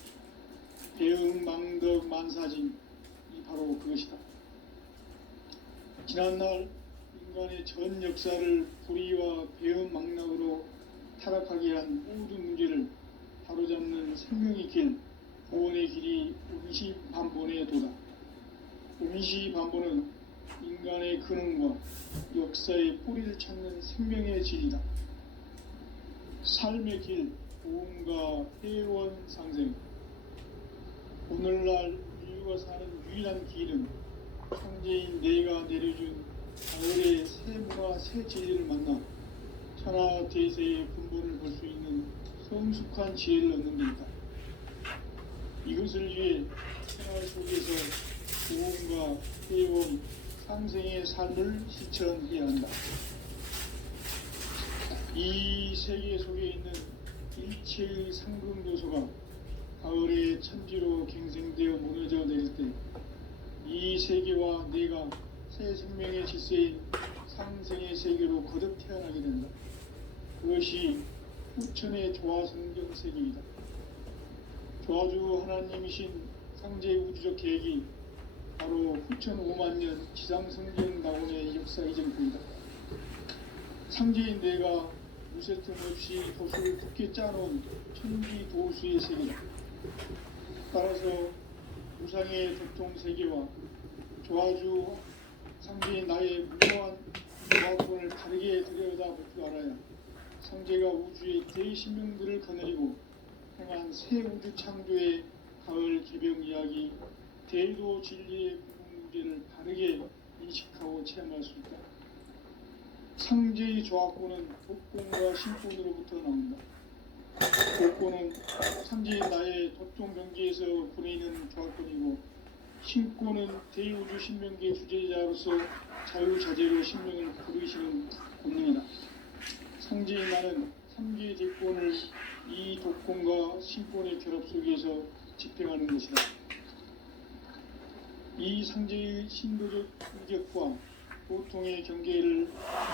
배움 망덕 만사진이 바로 그것이다. 지난날 인간의 전 역사를 불의와 배움 망락으로 타락하게 한 모든 문제를 바로잡는 생명의 길, 구원의 길이 음시반본의 도다. 음시반본은 인간의 근원과 역사의 뿌리를 찾는 생명의 질이다. 삶의 길, 보험과 회원 상생. 오늘날 인류가 사는 유일한 길은 창제인 내가 내려준 가을의 새 문화, 새 진리를 만나 천하 대세의 근본을 볼 수 있는 성숙한 지혜를 얻는 데이다. 이것을 위해 생활 속에서 보험과 회원, 상생의 삶을 실천해야 한다. 이 세계 속에 있는 일체의 상금 요소가 가을의 천지로 갱생되어 무너져 내릴 때 이 세계와 내가 새 생명의 질서인 상생의 세계로 거듭 태어나게 된다. 그것이 후천의 조화성경 세계이다. 조화주 하나님이신 상제 우주적 계획이 바로 후천 5만년 지상성경 낙원의 역사 이전입니다. 상제인 내가 무쇠 틈 없이 도수를 굳게 짜놓은 천지 도수의 세계다. 따라서 무상의 도통 세계와 조화주 상제인 나의 무모한 조화권을 다르게 들여다볼 줄 알아야 상제가 우주의 대신명들을 거느리고 행한 새 우주 창조의 가을 개병 이야기, 대도 진리의 구분 문제를 바르게 인식하고 체험할 수 있다. 상제의 조화권은 독권과 신권으로부터 나온다. 독권은 상제인 나의 도통 경계에서 보내는 조화권이고, 신권은 대우주 신명계 주제자로서 자유자재로 신명을 부르시는 권능이다. 상제인 나는 삼계의 대권을 이 독권과 신권의 결합 속에서 집행하는 것이다. 이 상제의 신도적 인격과 보통의 경계를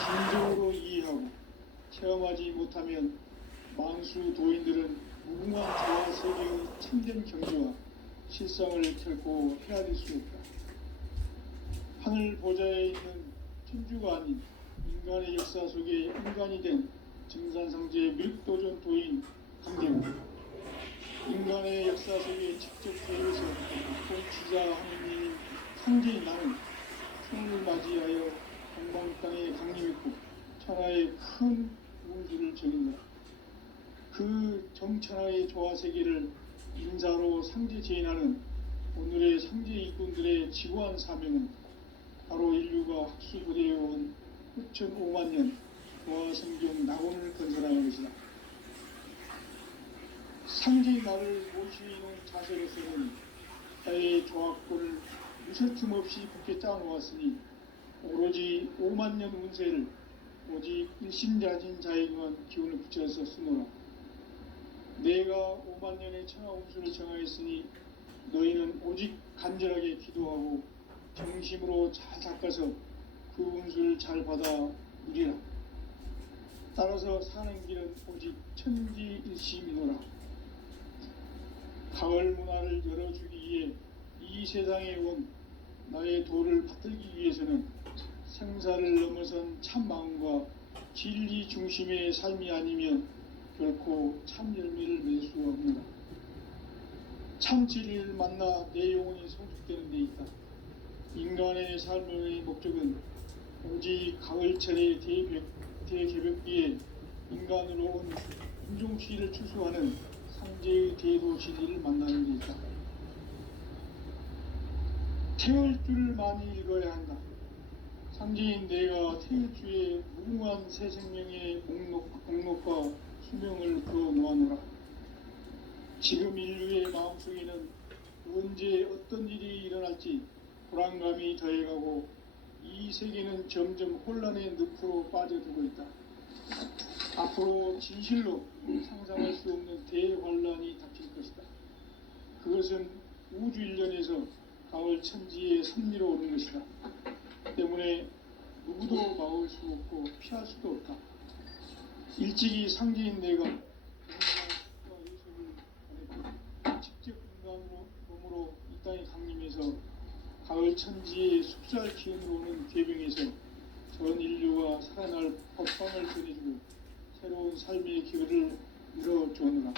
진정으로 이해하고 체험하지 못하면 만수 도인들은 무궁한 조화 세계의 참된 경지와 실상을 결코 헤아릴 수 없다. 하늘 보좌에 있는 천주가 아닌 인간의 역사 속에 인간이 된 증산상제의 밀도전 도인 강대우, 인간의 역사 속에 직접 개입해서 통치자 하느님인 상제인 나는春을 맞이하여 동방 땅에 강림했고 천하의 큰 운수를 적인다. 그 정천하의 조화 세계를 인자로 상제 제인하는 오늘의 상제 일꾼들의 지구한 사명은 바로 인류가 학수부대해온 6,500만 년 조화 성경 낙원을 건설하는 것이다. 상제의 나를 모시는 자세로서는 나의 조화권을 무설틈 없이 굳게 짜놓았으니 오로지 5만 년 운세를 오직 일심자진 자에게만 기운을 붙여서 쓰노라. 내가 5만 년의 천하 운수를 정하였으니 너희는 오직 간절하게 기도하고 정심으로 잘 닦아서 그 운수를 잘 받아 누리라. 따라서 사는 길은 오직 천지일심이노라. 가을 문화를 열어주기 위해 이 세상에 온 나의 도를 받들기 위해서는 생사를 넘어선 참 마음과 진리 중심의 삶이 아니면 결코 참 열매를 맺을 수가 없는다. 참 진리를 만나 내 영혼이 성숙되는 데 있다. 인간의 삶의 목적은 오직 가을철의 대개벽기에 인간으로 온 인종시를 추수하는 상제의 대도 진리를 만나는 데 있다. 태울 줄을 많이 읽어야 한다. 상제인 내가 태울 주의 무궁한 새 생명의 목록과 수명을 풀어 놓아노라. 지금 인류의 마음속에는 언제 어떤 일이 일어날지 불안감이 더해가고 이 세계는 점점 혼란의 늪으로 빠져들고 있다. 앞으로 진실로 상상할 수 없는 대환란이 닥칠 것이다. 그것은 우주 일련에서 가을 천지의 섭리로 오는 것이다. 때문에 누구도 막을 수 없고 피할 수도 없다. 일찍이 상제인 내가 직접 인간으로 몸으로 이 땅에 강림해서 가을 천지의 숲살 기운으로 오는 개병에서 전 인류가 살아날 법방을 전해주고 새로운 삶의 기회를 열어주느라.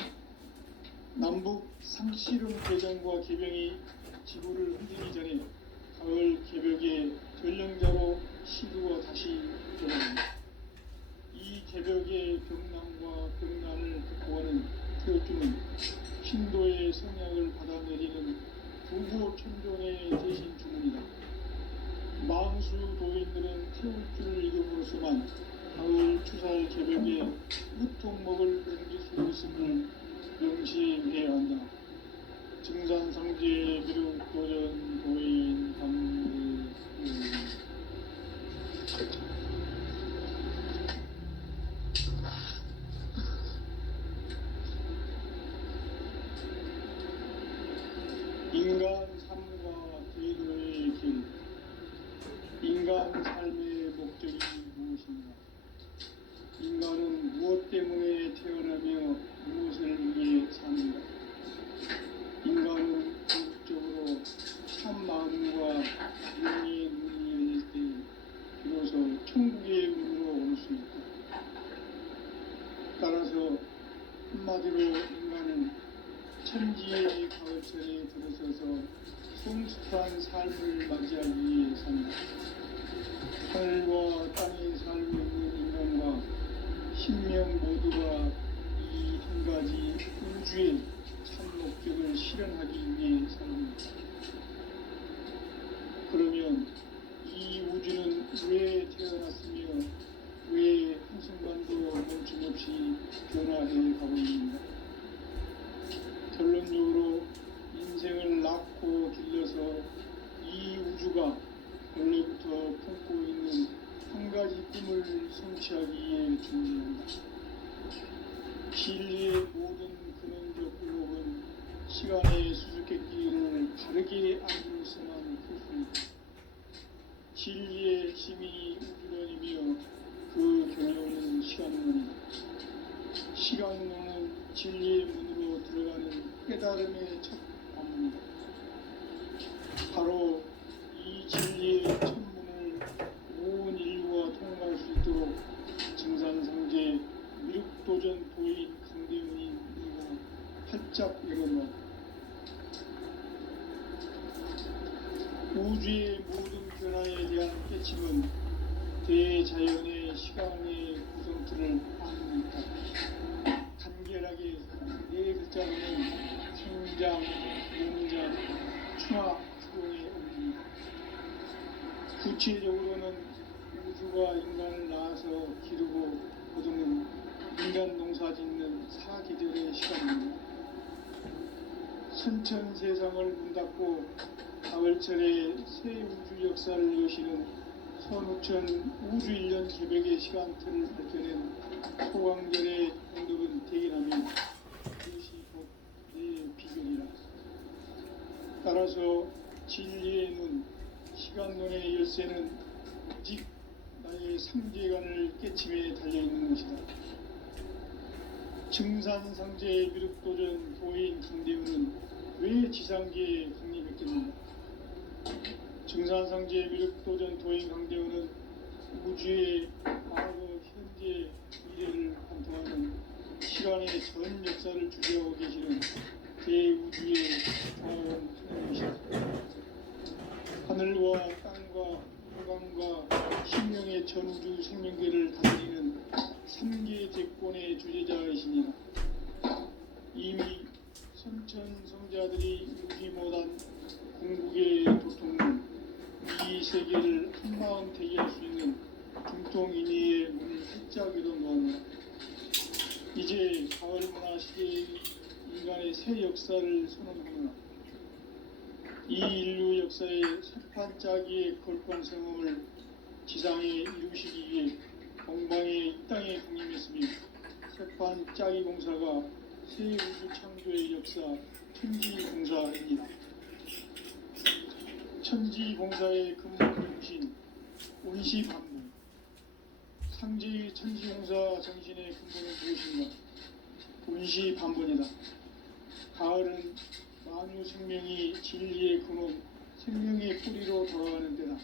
남북 상실음 개정과 개병이 지구를 흔들기 전에 가을 개벽의 전령자로 시루가 다시 돌아옵니다. 이 개벽의 병난과 병난을 극복하는 태어주는 신도의 성약을 받아내리는 부부 천존의 대신 주문이다. 만수 도인들은 태울줄을 읽음으로써만 가을 추살 개벽에 무통목을 넘길 수 있음을 명시해야 한다. 증산상제 비록 도전 도인 강대 인간 삶과 제도의 길. 인간 삶의 목적이 무엇인가? 인간은 무엇 때문에 태어나며 무엇을 위해 사는가? 인간은 궁극적으로 참 마음과 성숙한 삶을 맞이하기 위해 산다. 하늘과 땅에 살고 있는 인간과 신명 모두가 이 한 가지 우주의 참 목적을 실현하기 위해 삽니다. 그러면 이 우주는 왜 태어났으며 왜 한순간도 멈춤없이 변화해 가고 있는가? 결론적으로 인생을 낳고 길러서 이 우주가 원래부터 품고 있는 한 가지 꿈을 성취하기 위해 존재한다. 진리의 모든 근원적 의혹은 시간의 수수께끼를 바르게 알고서만 풀수있다. 진리의 힘이 우주론이며 그 결론은 시간론이다. 시간론은 진리의 문으로 들어가는 깨달음의 첫 관문이다. 바로 이 진리의 첫 문을 온 인류가 통과할 수 있도록 증산상제 미륵도전 도인 강대문이 이가 활짝 열어놓았다. 우주의 모든 변화에 대한 깨침은 대자연의 시간의 구성틀을 아닙니다. 간결하게 네 글자로는 성장, 연장, 충화, 추동의 의미입니다. 구체적으로는 우주가 인간을 낳아서 기르고 거두는 인간 농사 짓는 사계절의 시간입니다. 선천 세상을 문 닫고 가을철에 새 우주 역사를 여시는 선우천 우주 1년 개벽의 시간틀을 밝혀낸 소강절의 공덕은 대견하며 이것이 곧 내 비결이라. 따라서 진리의 눈, 시간론의 열쇠는 오직 나의 상제관을 깨침에 달려있는 것이다. 증산상제의 미륵도전 도인 강대우는 왜 지상계에 강림했겠는가? 증산상제의 미륵도전 도인 강대우는 우주의 과거, 현재, 미래를 관통하는 시간의 전 역사를 주재하고 계시는 대우주의 자원 하나님이시다. 하늘과 땅과 후광과 신명의 전우주 생명계를 다스리는 3계 대권의 주제자이시니라. 이미 선천성자들이 누리지 못한 궁극의 도통은 이 세계를 한마음 대기할 수 있는 중통인의의 문을 활짝 열어놓았노라. 이제 가을 문화 시대의 인간의 새 역사를 선언하노라. 이 인류 역사의 새판 짜기의 거룩한 성험을 지상에 이루시기 위해 공방의 이 땅에 강림했으며 새판 짜기 공사가 새 우주 창조의 역사 천지공사입니다. 천지공사의 근본 정신 운시반문. 상제의 천지공사 정신의 근본은 무엇인가? 운시반문이다. 가을은 만유 생명이 진리의 근원, 생명의 뿌리로 돌아가는 때다.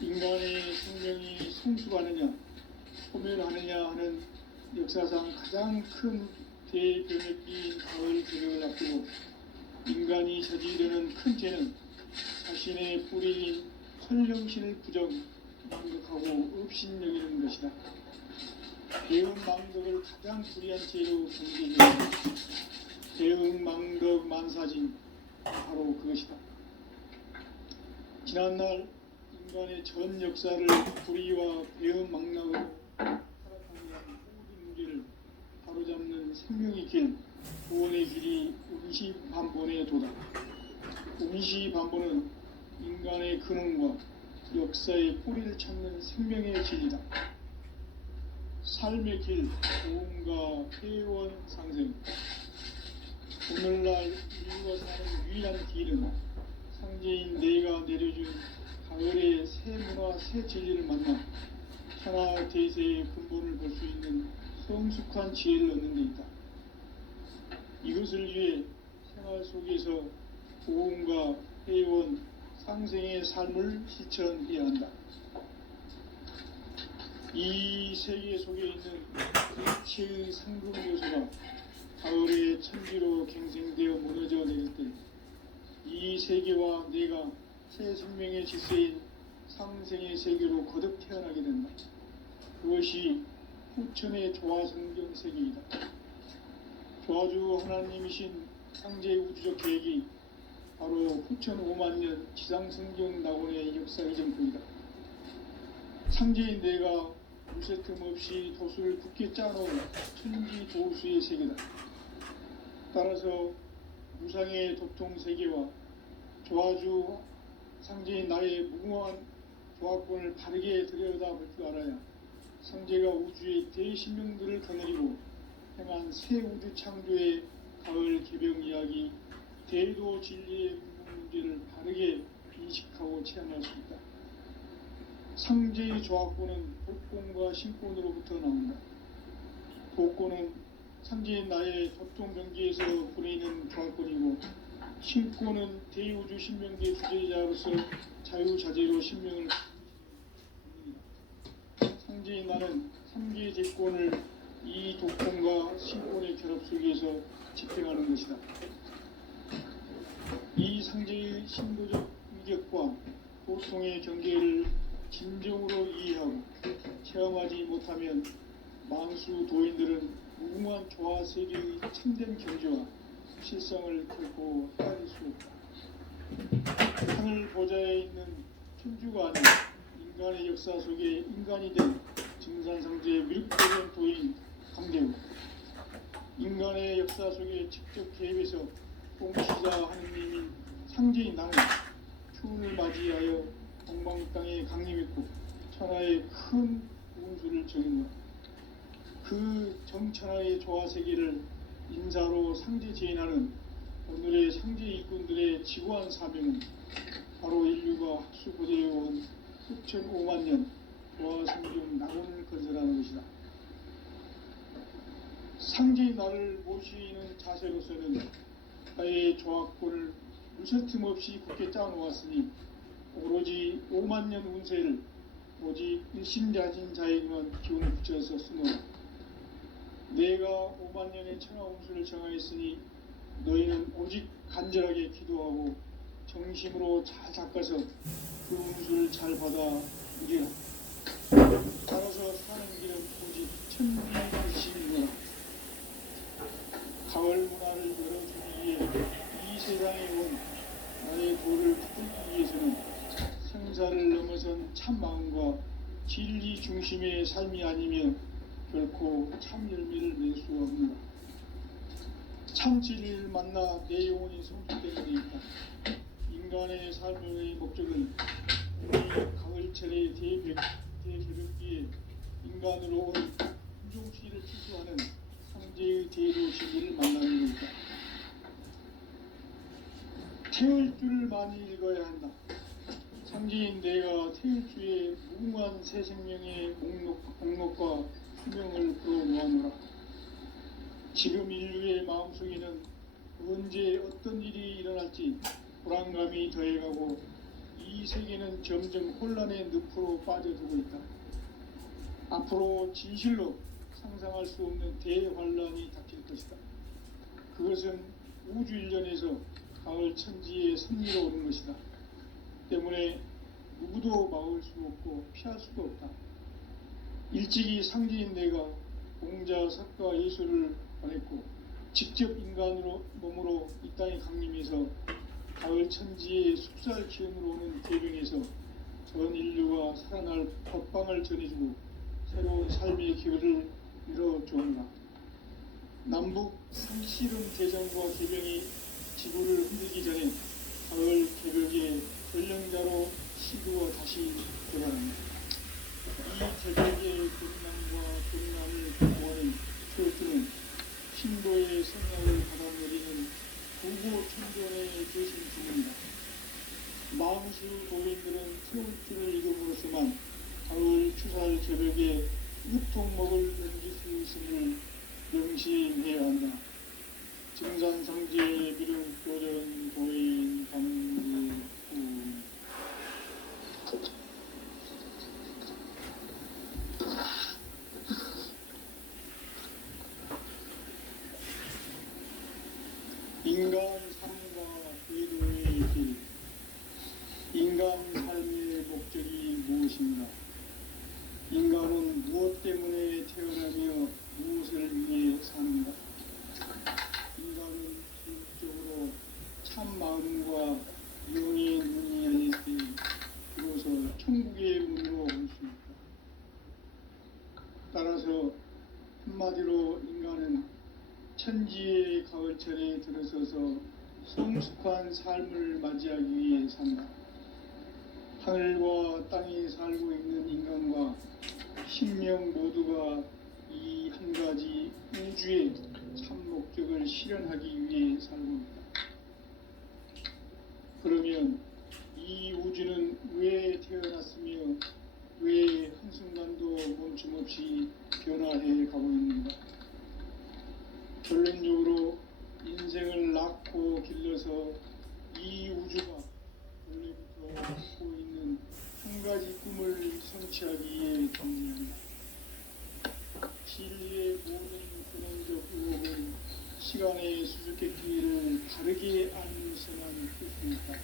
인간의 생명이 성숙하느냐, 소멸하느냐 하는 역사상 가장 큰 대변혁기인 가을 개벽을 앞두고 인간이 저지르는 큰 죄는 자신의 뿌리인 설령신을 부정, 망덕하고 업신여기는 것이다. 배운 망덕을 가장 불의한 죄로 경계해야 대응 망덕 만사진 바로 그것이다. 지난날 인간의 전 역사를 불의와 배은 망락으로 타락하는 모든 문제를 바로잡는 생명의 길, 구원의 길이 운시반본에 도다. 운시반본은 인간의 근원과 역사의 뿌리를 찾는 생명의 길이다. 삶의 길, 고음과 회원 상생. 오늘날 인류가 사는 유일한 길은 상제인 내가 내려준 가을의 새 문화, 새 진리를 만나 천하 대세의 근본을 볼 수 있는 성숙한 지혜를 얻는 데 있다. 이것을 위해 생활 속에서 고음과 회원, 상생의 삶을 실천해야 한다. 이 세계 속에 있는 일체의 상금 요소가 가을의 천지로 갱생되어 무너져 내릴 때 이 세계와 내가 새 생명의 질서인 상생의 세계로 거듭 태어나게 된다. 그것이 후천의 조화성경 세계이다. 조화주 하나님이신 창제 우주적 계획이 바로 후천 5만년 지상성경 낙원의 역사 이전부이다. 창제인 내가 무쇠 틈 없이 도수를 굳게 짜놓은 천지 도수의 세계다. 따라서 무상의 도통 세계와 조화주 상제인 나의 무궁한 조화권을 바르게 들여다볼 줄 알아야 상제가 우주의 대신명들을 거느리고 행한 새 우주 창조의 가을 개병 이야기, 대도 진리의 문제를 바르게 인식하고 체험할 수 있다. 상제의 조화권은 독권과 신권으로부터 나온다. 독권은 상제인 나의 도통 경계에서 보내는 조화권이고, 신권은 대우주 신명계 주제자로서 자유자재로 신명을 상제인 나는 삼계의 제권을 이 독권과 신권의 결합 속에서 집행하는 것이다. 이 상제의 신도적 위격과 보통의 경계를 진정으로 이해하고 체험하지 못하면 만수 도인들은 무궁한 조화 세계의 참된 경지와 실성을 결코 헤아릴 수 없다. 하늘 보좌에 있는 천주가 아닌 인간의 역사 속에 인간이 된 증산상제의 미륵적인 도인 강대우, 인간의 역사 속에 직접 개입해서 통치자 하느님인 상제인 나는 추운을 맞이하여 동방 땅에 강림했고 천하의 큰 운수를 정했노라. 그 정천하의 조화 세계를 인사로 상제 제인하는 오늘의 상제 일꾼들의 지구한 사명은 바로 인류가 학수 고대해온 후천 5만년 조화 성경 낙원을 건설하는 것이다. 상제의 나를 모시는 자세로서는 나의 조화권을 무쇠틈 없이 굳게 짜놓았으니 오로지 5만년 운세를 오직 일심자진 자에게만 기운을 붙여서 쓰노라. 내가 5만년의 천하 운수를 정하였으니 너희는 오직 간절하게 기도하고 정심으로 잘 닦아서 그 운수를 잘 받아 이기라. 따라서 사는 길은 오직 천비일심이노라. 가을 문화를 열어주기 위해 이 세상에 온 나의 도를 붙들기 위해서는 생사를 넘어선 참 마음과 진리 중심의 삶이 아니면 결코 참 열매를 낼 수 없노라. 참 진리를 만나 내 영혼이 성숙되는 데 있다. 인간의 삶의 목적은 우리 가을철의 대개벽기에 인간으로 온 인종시를 추수하는 상제의 대도 진리를 만나는 것이다. 태울 줄을 많이 읽어야 한다. 상제인 내가 태울 주의 무궁한 새 생명의 목록과 수명을 풀어놓아노라. 지금 인류의 마음속에는 언제 어떤 일이 일어날지 불안감이 더해가고 이 세계는 점점 혼란의 늪으로 빠져들고 있다. 앞으로 진실로 상상할 수 없는 대환란이 닥칠 것이다. 그것은 우주 일련에서 가을 천지의 섭리로 오는 것이다. 때문에 누구도 막을 수 없고 피할 수도 없다. 일찍이 상제인 내가 공자, 석가, 예수를 보냈고 직접 인간으로 몸으로 이 땅에 강림해서 가을 천지의 숲살 기운으로 오는 대병에서 전 인류가 살아날 법방을 전해주고 새로운 삶의 기회를 이뤄주었다. 남북 상실은 대전과 개병이 지구를 흔들기 전에 가을 개벽의 전령자로 시도와 다시 돌아간다. 이 개벽의 동남과 동남을 보호하는 철수는 신도의 성령을 받아들이는 구구 천존의 대신 주문이다. 마음수 도인들은 태울 줄을 읽음으로써만 가을 추살 개벽에 유통목을 넘길 수 있음을 명심해야 한다. 증산상제의 비룡 교전 도인 강제후 인간 삶과 의도의 길. 마음과 영의 문이 열릴 때 비로소 천국의 문으로 올 수 있다. 따라서 한마디로 인간은 천지의 가을철에 들어서서 성숙한 삶을 맞이하기 위해 산다. 하늘과 땅에 살고 있는 인간과 신명 모두가 이 한 가지 우주의 참 목적을 실현하기 위해 살고 있다. 그러면 이 우주는 왜 태어났으며 왜 한순간도 멈춤없이 변화해 가고 있는가? 결론적으로 인생을 낳고 길러서 이 우주가 원래부터 갖고 있는 한 가지 꿈을 성취하기 위해 존재한다. 진리의 모든 근원적 의혹은 시간의 수수께끼를 다르게 안선한 뜻입니다.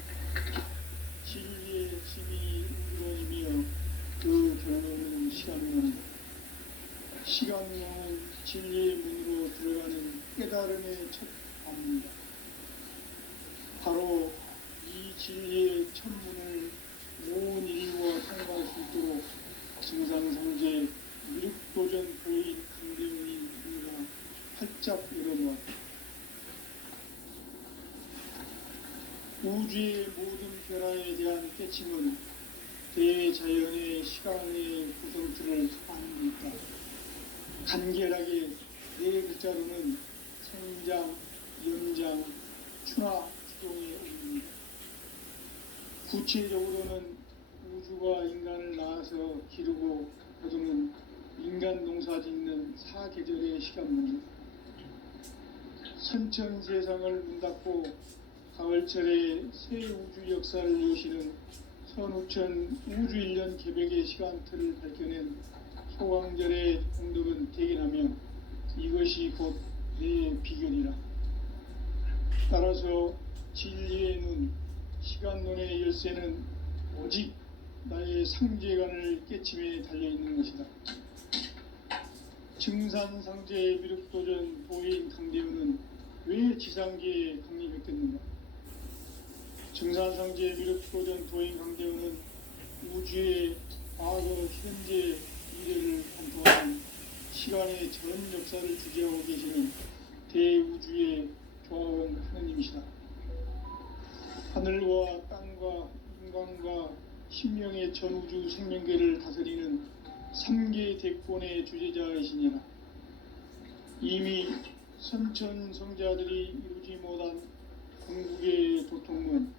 진리의 핵심이 우주론이며 그 결론은 시간론이다. 시간론은 진리의 문으로 들어가는 깨달음의 첫 방문이다. 바로 이 진리의 첫 문을 온 인류가 통과할 수 있도록 증상상제 미륵도전 보인 강대훈이 우리가 활짝 열어놓았다. 우주의 모든 변화에 대한 깨침은 대자연의 시간의 구성틀을 아는 있다. 간결하게 네 글자로는 생장, 연장, 추나 주동에 옵니다. 구체적으로는 우주가 인간을 낳아서 기르고 거두는 인간 농사 짓는 사계절의 시간문입니다. 선천 세상을 문닫고 가을철에 새 우주 역사를 여시는 선우천 우주 1년 개백의 시간틀을 밝혀낸 소강절의 공덕은 대견하며 이것이 곧 내 비결이라. 따라서 진리의 눈, 시간론의 열쇠는 오직 나의 상제관을 깨침에 달려있는 것이다. 증산상제 미륵도전 도인 강대훈은 왜 지상계에 강림했겠는가? 증산상제 미륵도전 도인 강대훈은 우주의 과거, 현재, 미래를 관통하는 시간의 전 역사를 주재하고 계시는 대우주의 조화원 하느님이시다. 하늘과 땅과 인간과 신명의 전우주 생명계를 다스리는 3개 대권의 주제자이시니라. 이미 선천성자들이 이루지 못한 궁극의 도통은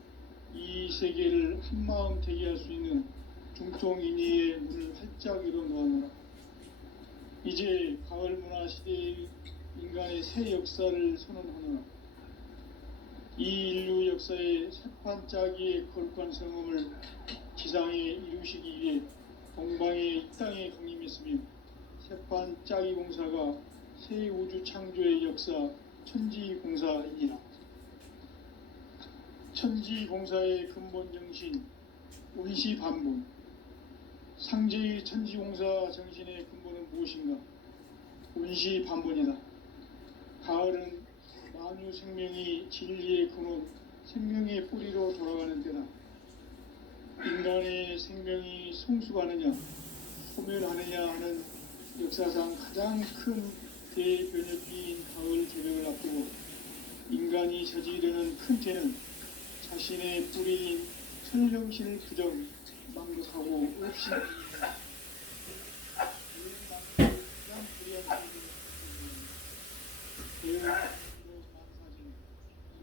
이 세계를 한마음 되게 할 수 있는 중통인의의 문을 활짝 열어놓아노라. 이제 가을 문화 시대의 인간의 새 역사를 선언하노라. 이 인류 역사의 새판짜기의 거룩한 성험을 지상에 이루시기 위해 동방의 이 땅에 강림했으며 새판짜기 공사가 새 우주 창조의 역사 천지공사이니라. 천지공사의 근본 정신 운시반본. 상제의 천지공사 정신의 근본은 무엇인가? 운시반본이다. 가을은 만유 생명이 진리의 근원, 생명의 뿌리로 돌아가는 때다. 인간의 생명이 성숙하느냐, 소멸하느냐 하는 역사상 가장 큰 대변혁기인 가을 개벽을 앞두고 인간이 저지르는 큰 죄는 자신의 뿌리인 천령신을 부정, 망각하고 없이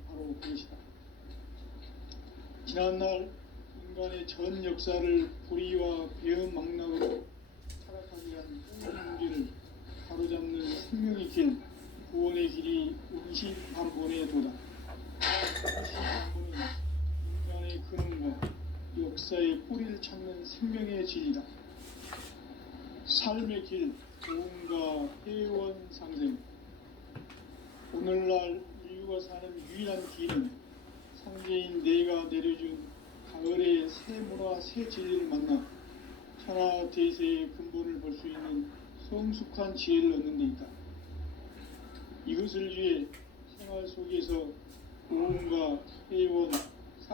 바로 그것이다. 지난날 인간의 전 역사를 불의와 배은망락으로 타락하게 한 모든 문제를 바로잡는 생명의 길, 구원의 길이 운시반본에 도다. 운시반본은 인간의 근원과 역사의 뿌리를 찾는 생명의 진리다. 삶의 길, 도움과 회원 상생. 오늘날 인류가 사는 유일한 길은 상제인 내가 내려준 가을의 새 문화, 새 진리를 만나 천하 대세의 근본을 볼 수 있는 성숙한 지혜를 얻는 데 있다. 이것을 위해 생활 속에서 도움과 회원,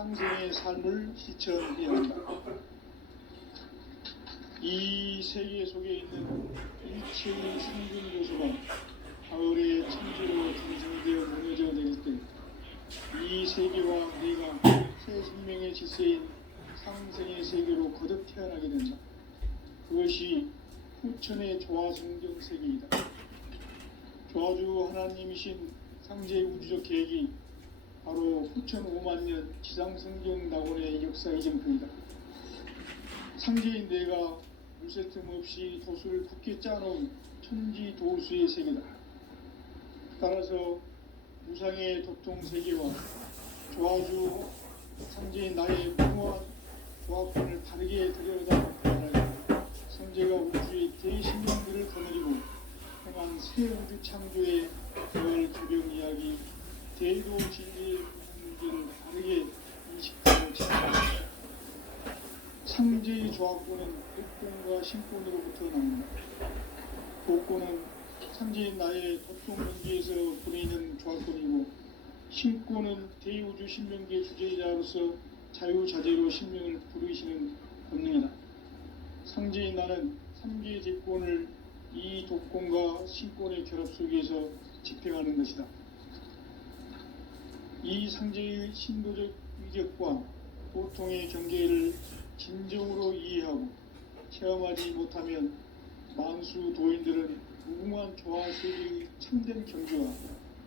상생의 삶을 실천해야 한다. 이 세계 속에 있는 일체의 생존 요소가 가을의 천지로 중심되어 무너져 내릴 때 이 세계와 내가 새 생명의 질서인 상생의 세계로 거듭 태어나게 된다. 그것이 후천의 조화성경 세계이다. 조화주 하나님이신 상제 우주적 계획이 바로 후천 5만 년 지상성경 낙원의 역사 이전표이다. 상제인 내가 물새 틈 없이 도수를 굳게 짜놓은 천지 도수의 세계다. 따라서 무상의 도통 세계와 조화주 상제인 나의 무모한 조합권을 다르게 들여다보라. 성제가 우주의 대신령들을 거느리고 행한 새 우주 창조의 별 개병 이야기, 대도 진리의 문제를 다르게 인식하고 지켜한다. 상제의 조합권은 독권과 신권으로부터 나온다. 독권은 상제인 나의 도통 연기에서 보내는 조합권이고, 신권은 대우주 신명계 주제자로서 자유자재로 신명을 부르시는 권능이다. 상제인 나는 3개의 대권을 이 독권과 신권의 결합 속에서 집행하는 것이다. 이 상제의 신도적 위력과 보통의 경계를 진정으로 이해하고 체험하지 못하면 만수 도인들은 무궁한 조화 세계의 참된 경지와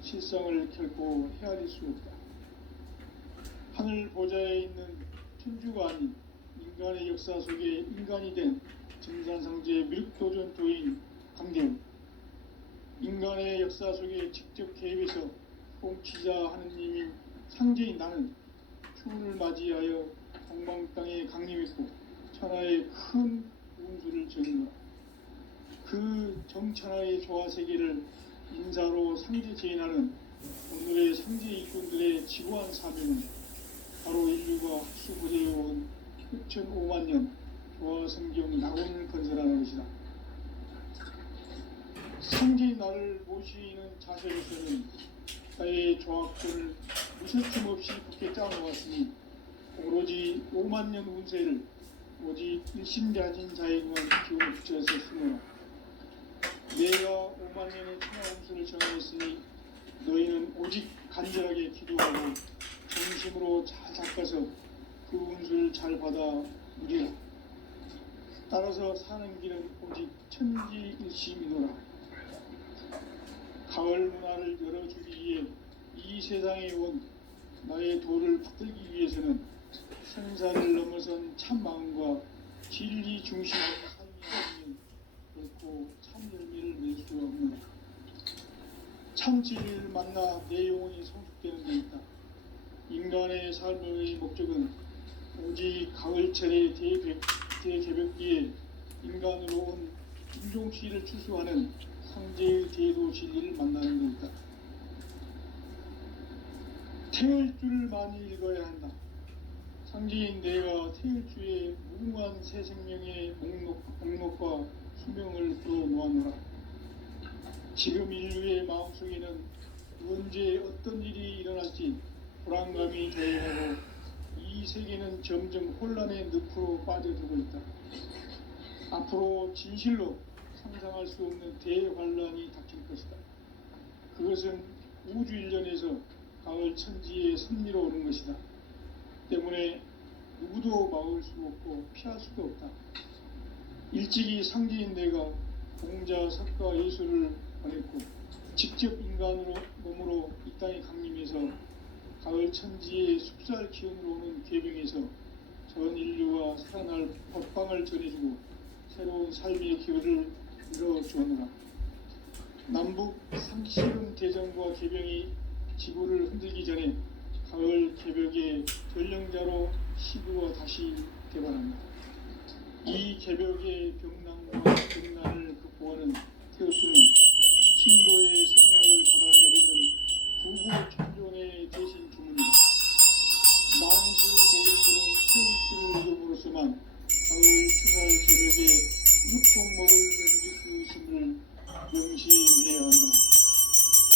실상을 결코 헤아릴 수 없다. 하늘 보좌에 있는 천주가 아닌 인간의 역사 속에 인간이 된 증산상제의 밀도전 도인 강대훈, 인간의 역사 속에 직접 개입해서 통치자 하느님인 상제인 나는 추운을 맞이하여 동방 땅에 강림했고 천하의 큰 운수를 저지르라. 그 정천하의 조화 세계를 인사로 상제 제인하는 오늘의 상제 일꾼들의 지고한 사명은 바로 인류가 학수고대해온 후천 5만 년 조화 성경 낙원을 건설하는 것이다. 상제인 나를 모시는 자세로서는 나의 조합권을 무설침 없이 굳게 짜놓았으니 오로지 5만 년 운세를 오직 일심가진 자에게만 기운을 붙여서 쓰노라. 내가 5만 년의 천하 운수를 정하였으니 너희는 오직 간절하게 기도하고 정심으로 잘 닦아서 그 운수를 잘 받아 누리라. 따라서 사는 길은 오직 천지일심이노라. 가을 문화를 열어주기 위해 이 세상에 온 나의 도를 붙들기 위해서는 생사를 넘어선 참 마음과 진리 중심의 삶이 아니면 결코 참 열매를 낼 수 없노라. 참 진리를 만나 내 영혼이 성숙되는 데 있다. 인간의 삶의 목적은 오직 가을철의 대개벽기에 인간으로 온 인종씨를 추수하는 상제의 대도 진리를 만나는 데 있다. 태을 줄을 많이 읽어야 한다. 상제인 내가 태을 주에 무궁한 새 생명의 목록과 수명을 풀어놓았노라. 지금 인류의 마음속에는 언제 어떤 일이 일어날지 불안감이 대행하고 이 세계는 점점 혼란의 늪으로 빠져들고 있다. 앞으로 진실로 상상할 수 없는 대환란이 닥칠 것이다. 그것은 우주 일련에서 가을 천지의 섭리로 오는 것이다. 때문에 누구도 막을 수 없고 피할 수도 없다. 일찍이 상제인 내가 공자, 석가, 예수를 보냈고 직접 인간으로 몸으로 이 땅에 강림해서 가을 천지의 숲살 기운으로 오는 계병에서 전 인류와 살아날 법방을 전해주고 새로운 삶의 기회를 이뤄주었노라. 남북 상실은 대전과 계병이 지구를 흔들기 전에 가을 개벽의 전령자로 시구가 다시 개발합니다. 이 개벽의 병난과 병난을 극복하는 태우스는 신도의 성향을 받아내리는 구구 천존의 대신 주문이다. 만수 도인들은 태울줄을 이름으로서만 가을 추살 개벽의 육통목을 넘길 수 있음을 명심해야 한다.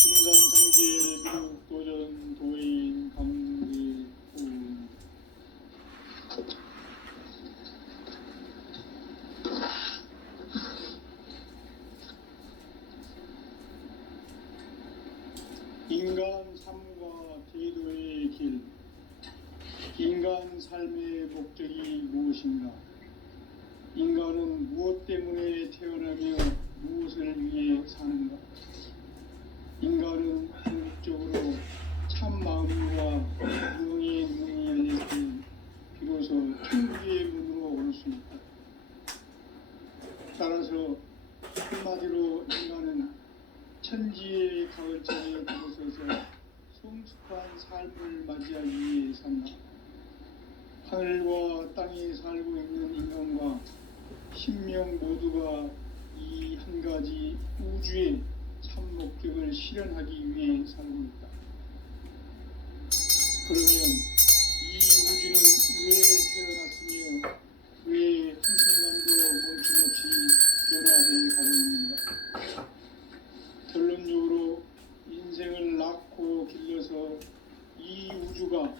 증산상제 미륵도전 도인 강대훈 인간 삶과 제도의 길, 인간 삶의 목적이 무엇인가? 인간은 무엇 때문에 태어나며 무엇을 위해 사는가? 인간은 궁극적으로 참 마음과 영의 문이 열릴 때 비로소 천국의 문으로 올 수 있다. 따라서 한마디로 인간은 천지의 가을자리에 들어서서 성숙한 삶을 맞이하기 위해 산다. 하늘과 땅에 살고 있는 인간과 신명 모두가 이 한 가지 우주의 참 목적을 실현하기 위해 살고 있다. 그러면 이 우주는 왜 태어났으며 왜 한순간도 멈춤없이 변화해 가고 있는가? 결론적으로 인생을 낳고 길러서 이 우주가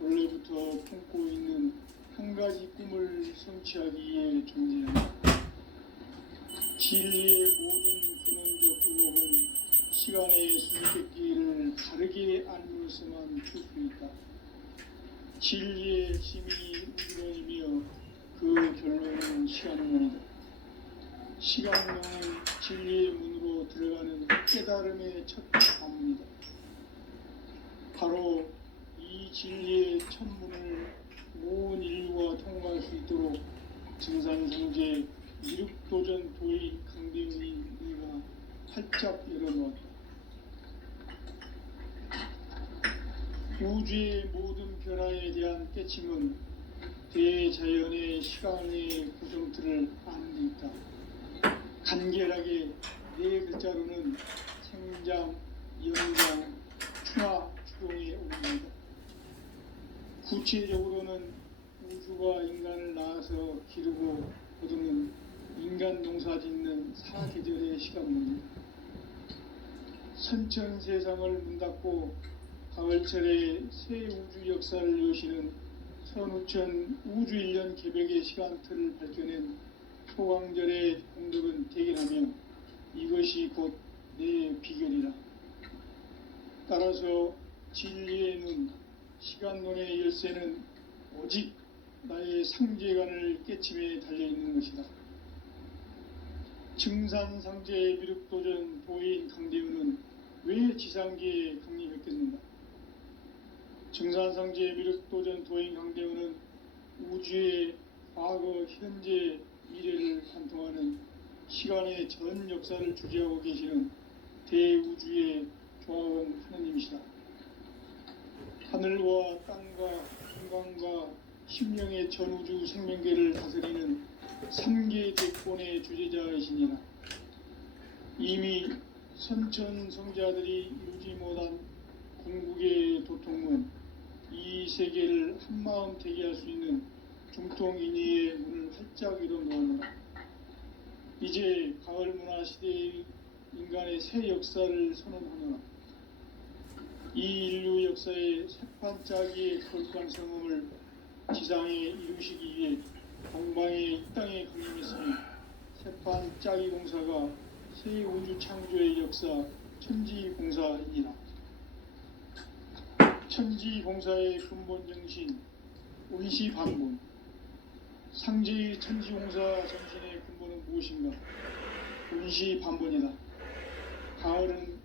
원래부터 품고 있는 한 가지 꿈을 성취하기 위해 존재한다. 진리의 모든 근원적 의혹은 시간의 수수께끼를 바르게 알므로서만 풀 수 있다. 진리의 핵심이 우주론이며 그 결론은 시간론이다. 시간론은 진리의 문으로 들어가는 깨달음의 첫 관문이다. 바로 이 진리의 첫 문을 온 인류가 통과할 수 있도록 증산성제 이륙도전 도의 강대훈이 내가 활짝 열어놓았다. 우주의 모든 변화에 대한 깨침은 대자연의 시간의 구성틀을 아는 데 있다. 간결하게 네 글자로는 생장, 연장, 충화, 추동에 올립니다. 구체적으로는 우주가 인간을 낳아서 기르고 거두는 인간 농사 짓는 사계절의 시간입니다. 선천 세상을 문 닫고 가을철에 새 우주 역사를 여시는 선우천 우주일년 개벽의 시간틀을 밝혀낸 소강절의 공덕은 대견하며 이것이 곧 내 비결이라. 따라서 진리의 눈, 시간론의 열쇠는 오직 나의 상제관을 깨침에 달려있는 것이다. 증산상제 미륵도전 도인 강대훈은 왜 지상계에 강림했겠는가? 증산상제 미륵도전 도인 강대훈은 우주의 과거, 현재, 미래를 관통하는 시간의 전 역사를 주재하고 계시는 대우주의 조화원 하느님이시다. 하늘과 땅과 인간과 심령의 전우주 생명계를 다스리는 3계 대권의 주제자이시니라. 이미 선천성자들이 이루지 못한 궁극의 도통은 이 세계를 한마음 되게 할 수 있는 중통인의의 문을 활짝 열어놓았노라. 이제 가을 문화 시대의 인간의 새 역사를 선언하노라. 이 인류 역사의 새판짜기의 거룩한 성음을 지상에 이루시기 위해 동방의 이 땅에 강림했으며 새판짜기 공사가 새 우주 창조의 역사 천지공사이니라. 천지공사의 근본 정신 의시반본, 상제의 천지공사 정신의 근본은 무엇인가? 의시반본이다. 가을은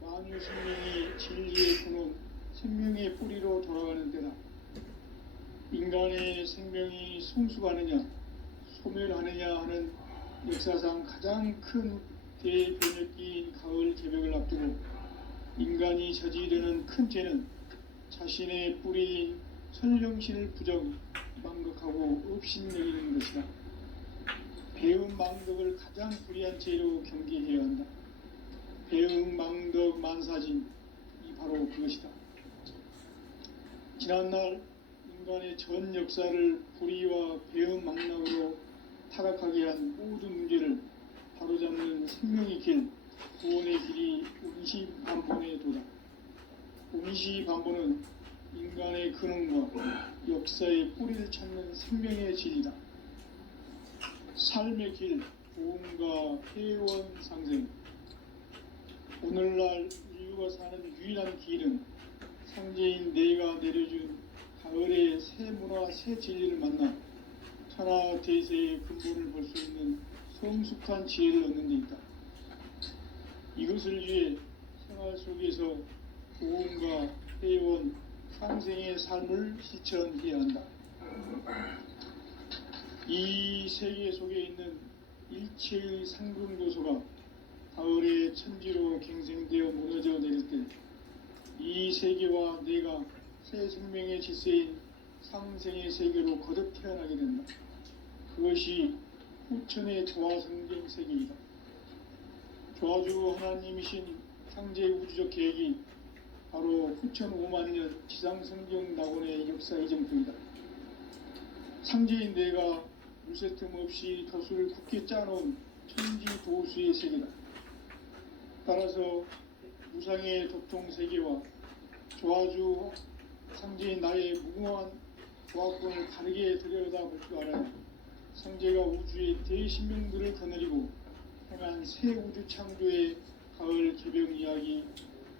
만유 생명이 진리의 근원, 생명의 뿌리로 돌아가는 때다. 인간의 생명이 성숙하느냐, 소멸하느냐 하는 역사상 가장 큰 대변혁기인 가을 개벽을 앞두고 인간이 저지르는 큰 죄는 자신의 뿌리인 설령신을 부정, 망극하고 업신여기는 것이다. 배운 망덕을 가장 불의한 죄로 경계해야 한다. 배응 망덕 만사진이 바로 그것이다. 지난날 인간의 전 역사를 불의와 배응 망락으로 타락하게 한 모든 문제를 바로잡는 생명의 길, 구원의 길이 운시반본의 도다. 운시반본은 인간의 근원과 역사의 뿌리를 찾는 생명의 질이다. 삶의 길, 보험과 회원 상생. 오늘날 인류가 사는 유일한 길은 상제인 내가 내려준 가을의 새 문화 새 진리를 만나 천하 대세의 근본을 볼 수 있는 성숙한 지혜를 얻는 데 있다. 이것을 위해 생활 속에서 고음과 회원, 상생의 삶을 실천해야 한다. 이 세계 속에 있는 일체의 상금도소가 가을의 천지로 갱생되어 무너져 내릴 때 이 세계와 내가 새 생명의 질서인 상생의 세계로 거듭 태어나게 된다. 그것이 후천의 조화성경 세계이다. 조화주 하나님이신 창제 우주적 계획이 바로 후천 5만년 지상성경 낙원의 역사 이정표이다. 상제인 내가 무쇠 틈 없이 덫을 굳게 짜놓은 천지 도수의 세계다. 따라서 무상의 도통 세계와 조화주 상제인 나의 무궁한 조화권을 다르게 들여다볼 줄 알아야 상제가 우주의 대신명들을 거느리고 행한 새 우주 창조의 가을 개벽 이야기,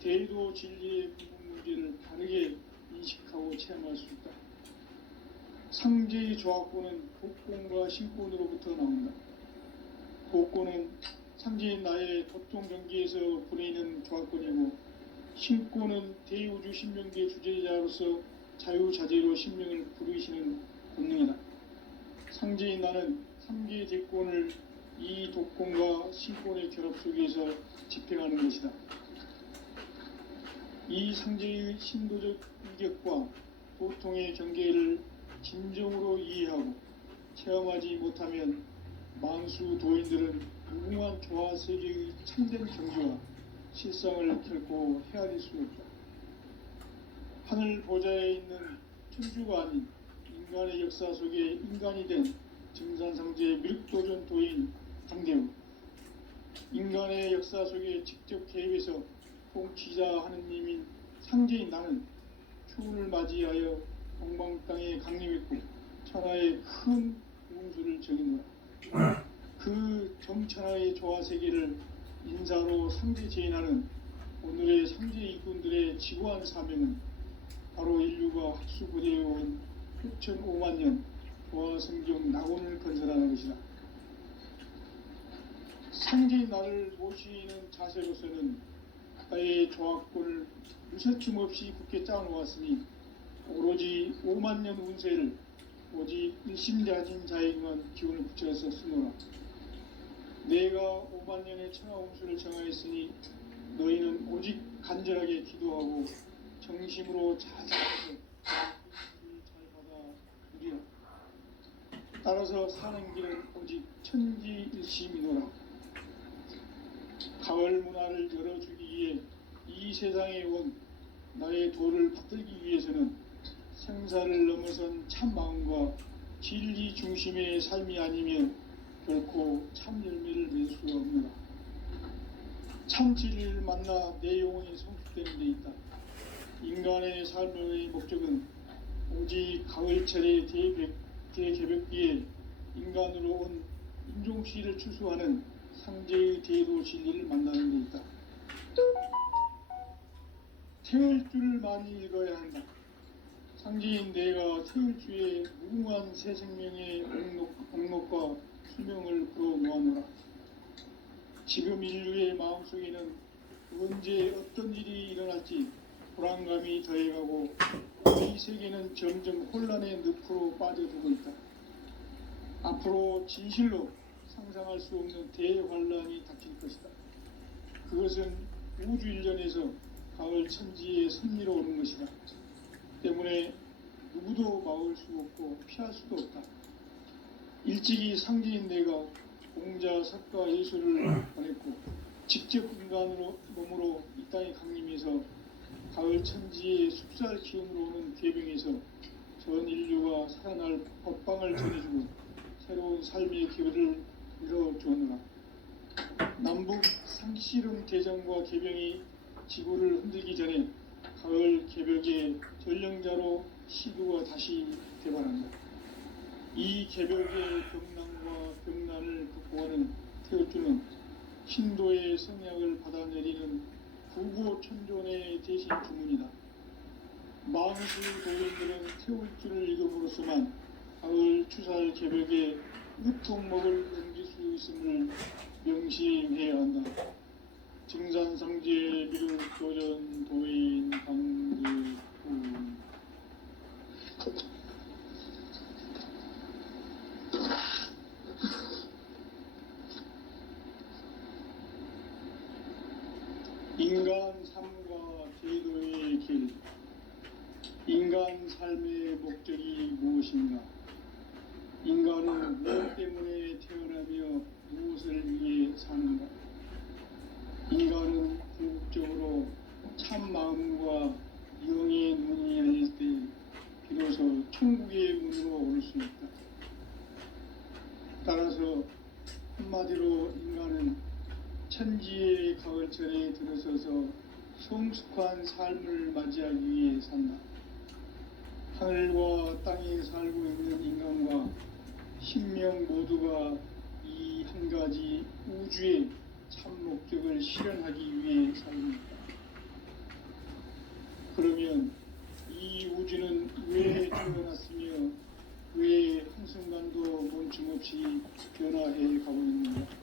대도 진리의 근본 문제를 다르게 인식하고 체험할 수 있다. 상제의 조화권은 복권과 신권으로부터 나온다. 복권은 상제인 나의 도통 경기에서 보내는 조화권이고, 신권은 대우주 신명계의 주제자로서 자유자재로 신명을 부르시는 본능이다. 상제인 나는 3개의 대권을 이 독권과 신권의 결합 속에서 집행하는 것이다. 이 상제의 신도적 위격과 도통의 경계를 진정으로 이해하고 체험하지 못하면 만수 도인들은 무궁한 조화 세계의 참된 경지와 실상을 결코 헤아릴 수 없다. 하늘 보좌에 있는 천주가 아닌 인간의 역사 속에 인간이 된 증산상제의 미륵도전 도인 강대우, 인간의 역사 속에 직접 개입해서 통치자 하느님인 상제인 나는 추운을 맞이하여 동방 땅에 강림했고 천하의 큰 운수를 적이노라. 그 정천하의 조화 세계를 인사로 상제 제인하는 오늘의 상제 일꾼들의 지고한 사명은 바로 인류가 학수고대해온 후천 5만년 조화 성경 낙원을 건설하는 것이다. 상제인 나를 모시는 자세로서는 나의 조화권을 무쇠춤 없이 굳게 짜놓았으니 오로지 5만년 운세를 오직 일심자진 자에게만 기운을 붙여서 쓰노라. 내가 5만년의 천하 운수를 정하였으니 너희는 오직 간절하게 기도하고 정심으로 자세하게 잘 받아 누리라. 따라서 사는 길은 오직 천지일심이노라. 가을 문화를 열어주기 위해 이 세상에 온 나의 도를 받들기 위해서는 생사를 넘어선 참 마음과 진리 중심의 삶이 아니면 결코 참 열매를 맺을 수가 없노라. 참 진리를 만나 내 영혼이 성숙되는 데 있다. 인간의 삶의 목적은 오직 가을철의 대개벽기에 인간으로 온 인종시를 추수하는 상제의 대도 진리를 만나는 데 있다. 태을 줄을 많이 읽어야 한다. 상제인 내가 태을 주에 무궁한 새 생명의 목록과 수명을 불어놓아노라. 지금 인류의 마음속에는 언제 어떤 일이 일어날지 불안감이 더해가고 이 세계는 점점 혼란의 늪으로 빠져들고 있다. 앞으로 진실로 상상할 수 없는 대환란이 닥칠 것이다. 그것은 우주 일전에서 가을 천지의 섭리로 오는 것이다. 때문에 누구도 막을 수 없고 피할 수도 없다. 일찍이 상제인 내가 공자, 석가, 예수를 보냈고 직접 인간으로 몸으로 이 땅에 강림해서 가을 천지의 숲살 기운으로 오는 계병에서 전 인류가 살아날 법방을 전해주고 새로운 삶의 기회를 이뤄주었노라. 남북 상씨름 대전과 계병이 지구를 흔들기 전에 가을 개벽의 전령자로 시도가 다시 개발한다. 이 개벽의 병난과 병난을 극복하는 태우주는 신도의 성약을 받아내리는 부고천존의 대신 주문이다. 망술 도인들은 태울 줄을 읽음으로써만 가을 추살 개벽에 으통먹을 넘길 수 있음을 명심해야 한다. 증산상제 비를 도전 도인 강대훈. 인간 삶과 제도의 길. 인간 삶의 목적이 무엇인가? 인간은 무엇 때문에 태어나며 무엇을 위해 사는가? 인간은 궁극적으로 참 마음과 영의 눈이 열릴 때 비로소 천국의 문으로 올 수 있다. 따라서 한마디로 인간은 천지의 가을철에 들어서서 성숙한 삶을 맞이하기 위해 산다. 하늘과 땅에 살고 있는 인간과 신명 모두가 이 한 가지 우주의 참 목적을 실현하기 위해 삽니다. 그러면 이 우주는 왜 태어났으며 왜 한순간도 멈춤없이 변화해 가고 있는가?